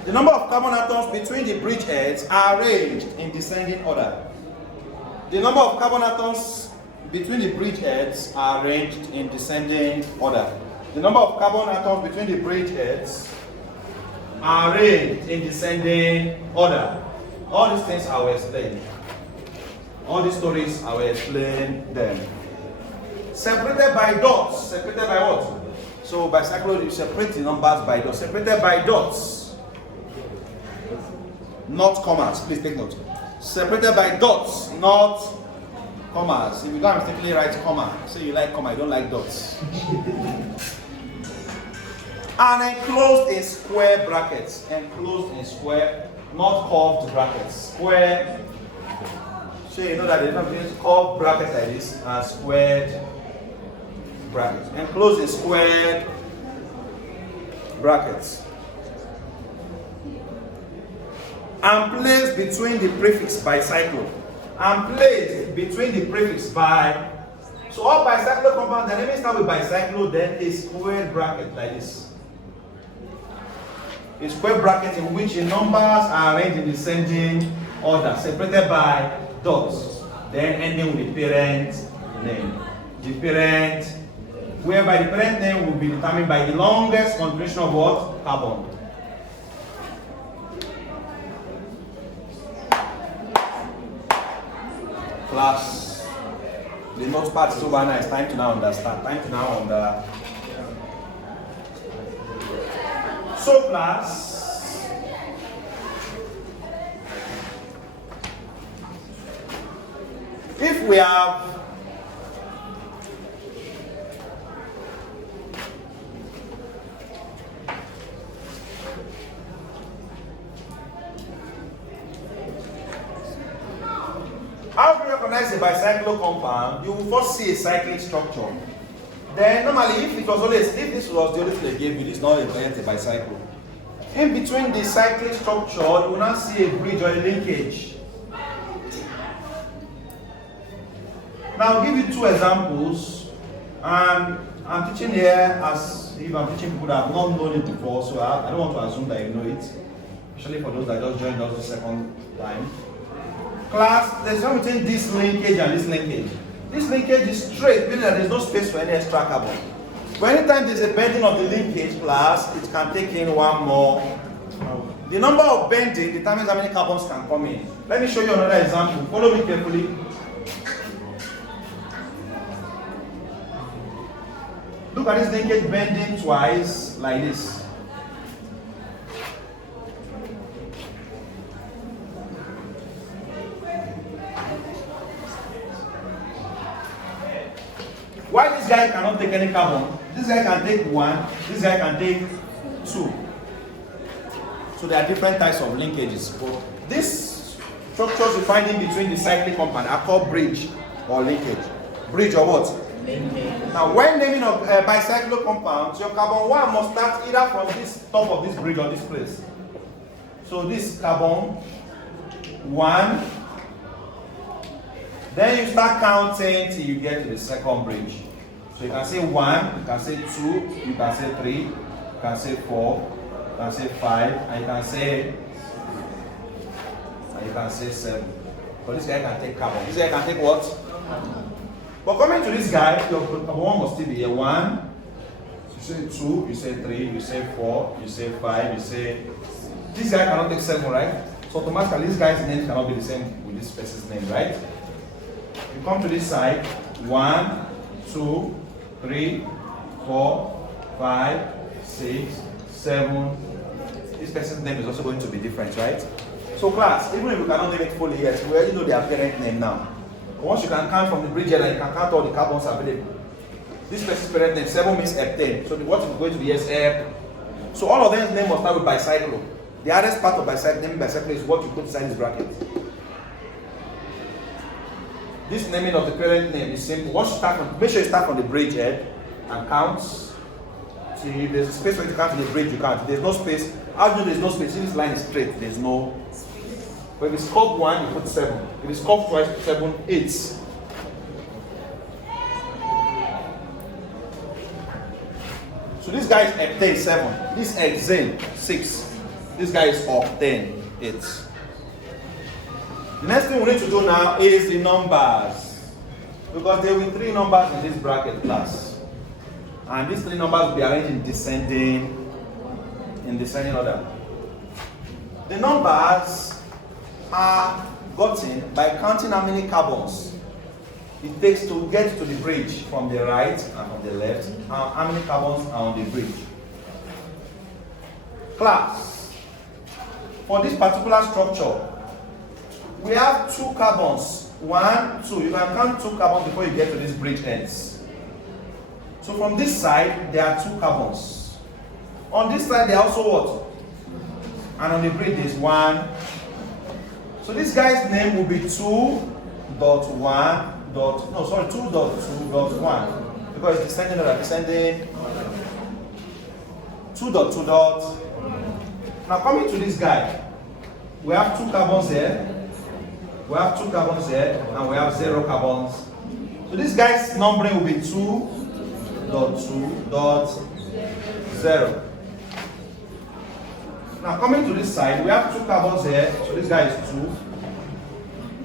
The number of carbon atoms between the bridgeheads are arranged in descending order. The number of carbon atoms between the bridgeheads are arranged in descending order. The number of carbon atoms between the bridgeheads are arranged in descending order. All these things I will explain. All these stories I will explain them. Separated by dots. Separated by what? So by bicyclo, you separate the numbers by dots. Separated by dots. Not commas, please take note. Separated by dots, not commas. If you don't mistakenly write comma, say you like comma, you don't like dots. And enclosed in square brackets. Enclosed in square, not curved brackets. Square. So you know that they don't use curved brackets like this and squared brackets. Enclosed in squared brackets. And placed between the prefix bicyclo. And placed between the prefix by. So all bicyclo compounds, the name start with bicyclo, then a square bracket like this. A square bracket in which the numbers are arranged in descending order, separated by dots, then ending with the parent name. The parent, whereby the parent name will be determined by the longest concentration of what? Carbon. Class, the note part is over now. It's time to now understand. Time to now So class, if we have how do you recognize a bicyclo compound? You will first see a cyclic structure. Then normally, if this was the only thing they gave you, it's not yet a bicycle. In between the cyclic structure, you will now see a bridge or a linkage. Now I'll give you two examples, and I'm teaching here as if I'm teaching people that have not known it before, so I don't want to assume that you know it, especially for those that just joined us the second time. Class, there's no between this linkage and this linkage. This linkage is straight, meaning that there's no space for any extra carbon. But anytime there's a bending of the linkage, class, it can take in one more. The number of bending determines how many carbons can come in. Let me show you another example. Follow me carefully. Look at this linkage bending twice, like this. Why this guy cannot take any carbon? This guy can take one, this guy can take two. So there are different types of linkages. But these structures you find in between the cyclic compound are called bridge or linkage. Bridge or what? Linkage. Now when naming of bicyclo compounds, your carbon 1 must start either from this top of this bridge or this place. So this carbon 1. Then you start counting till you get to the second bridge. So you can say 1, you can say 2, you can say 3, you can say 4, you can say 5, and you can say 7. But this guy can take carbon. This guy can take what? But coming to this guy, your carbon 1 must still be a 1. You say 2, you say 3, you say 4, you say 5, you say. This guy cannot take 7, right? So automatically this guy's name cannot be the same with this person's name, right? You come to this side, 1, 2, 3, 4, 5, 6, 7. This person's name is also going to be different, right? So class, even if you cannot name it fully yet, we already know their parent name now. But once you can count from the bridge header, you can count all the carbons available. This person's parent name, 7 means heptane. So what is going to be is hep. So all of them name must start with bicyclo. The hardest part of naming bicyclo is what you put inside this bracket. This naming of the parent name is simple. Once you start from, make sure you start from the bridge head and count. See, if there's a space for you to count to the bridge, you count. If there's no space, how do you know there's no space? If this line is straight, there's no space. But if it's curved 1, you put 7. If it's curved twice, 7, 8. So this guy is heptane 7. This is hexane 6. This guy is octane 8. The next thing we need to do now is the numbers. Because there will be 3 numbers in this bracket class. And these 3 numbers will be arranged in descending order. The numbers are gotten by counting how many carbons it takes to get to the bridge from the right and from the left, and how many carbons are on the bridge. Class, for this particular structure, we have 2 carbons. 1, 2. You can count 2 carbons before you get to this bridge ends. So from this side, there are 2 carbons. On this side, there are also what? And on the bridge is 1. So this guy's name will be 2.1. 2.2.1. Because it's descending order, descending. 2.2. Now coming to this guy, we have 2 carbons here. We have 2 carbons here, and we have 0 carbons. So this guy's numbering will be 2.2.0. Now coming to this side, we have 2 carbons here. So this guy is 2.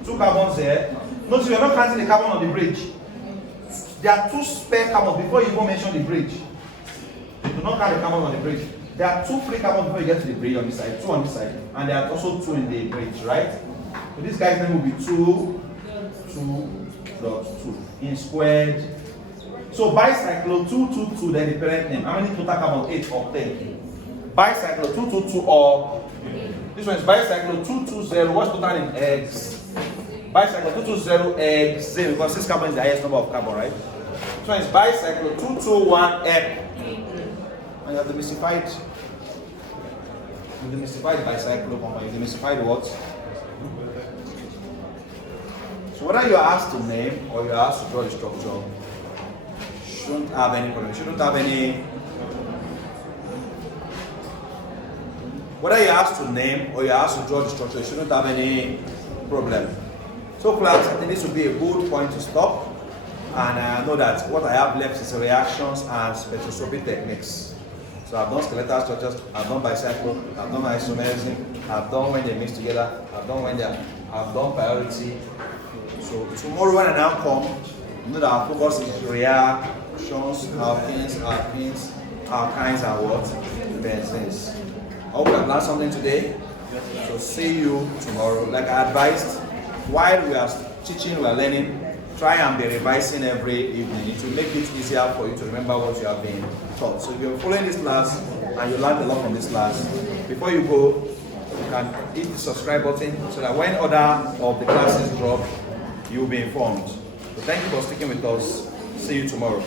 2 carbons here. Notice we are not counting the carbon on the bridge. There are 2 spare carbons before you even mention the bridge. You do not count the carbon on the bridge. There are 2 free carbons before you get to the bridge on this side, 2 on this side, and there are also 2 in the bridge, right? So this guy's name will be 2.2 in squared. So bicyclo 222, then the parent name. How many total carbon? 8 octane. Bicyclo 222 or this one is Bicyclo 220. What's total in X? Bicyclo 220 X because 6 carbon is the highest number of carbon, right? This one is Bicyclo 221 M. And you have demystified. You demystified Bicyclo, you demystified what? So whether you are asked to name or you are asked to draw the structure, shouldn't have any problem. Shouldn't have any. Whether you're asked to name or you're asked to draw the structure, you shouldn't have any problem. So class, I think this will be a good point to stop. And I know that what I have left is reactions and spectroscopy techniques. So I've done skeletal structures, I've done bicycle, I've done isomerism, I've done when they mix together, I've done priority. So tomorrow when I now come, you know that our focus is reactions, alkenes, alkynes, and what? Benzenes. I hope you have learned something today. So see you tomorrow. Like I advised, while we are teaching, we are learning, try and be revising every evening. It will make it easier for you to remember what you have been taught. So if you're following this class and you learned a lot from this class, before you go, you can hit the subscribe button so that when other of the classes drop, you will be informed. So thank you for sticking with us. See you tomorrow.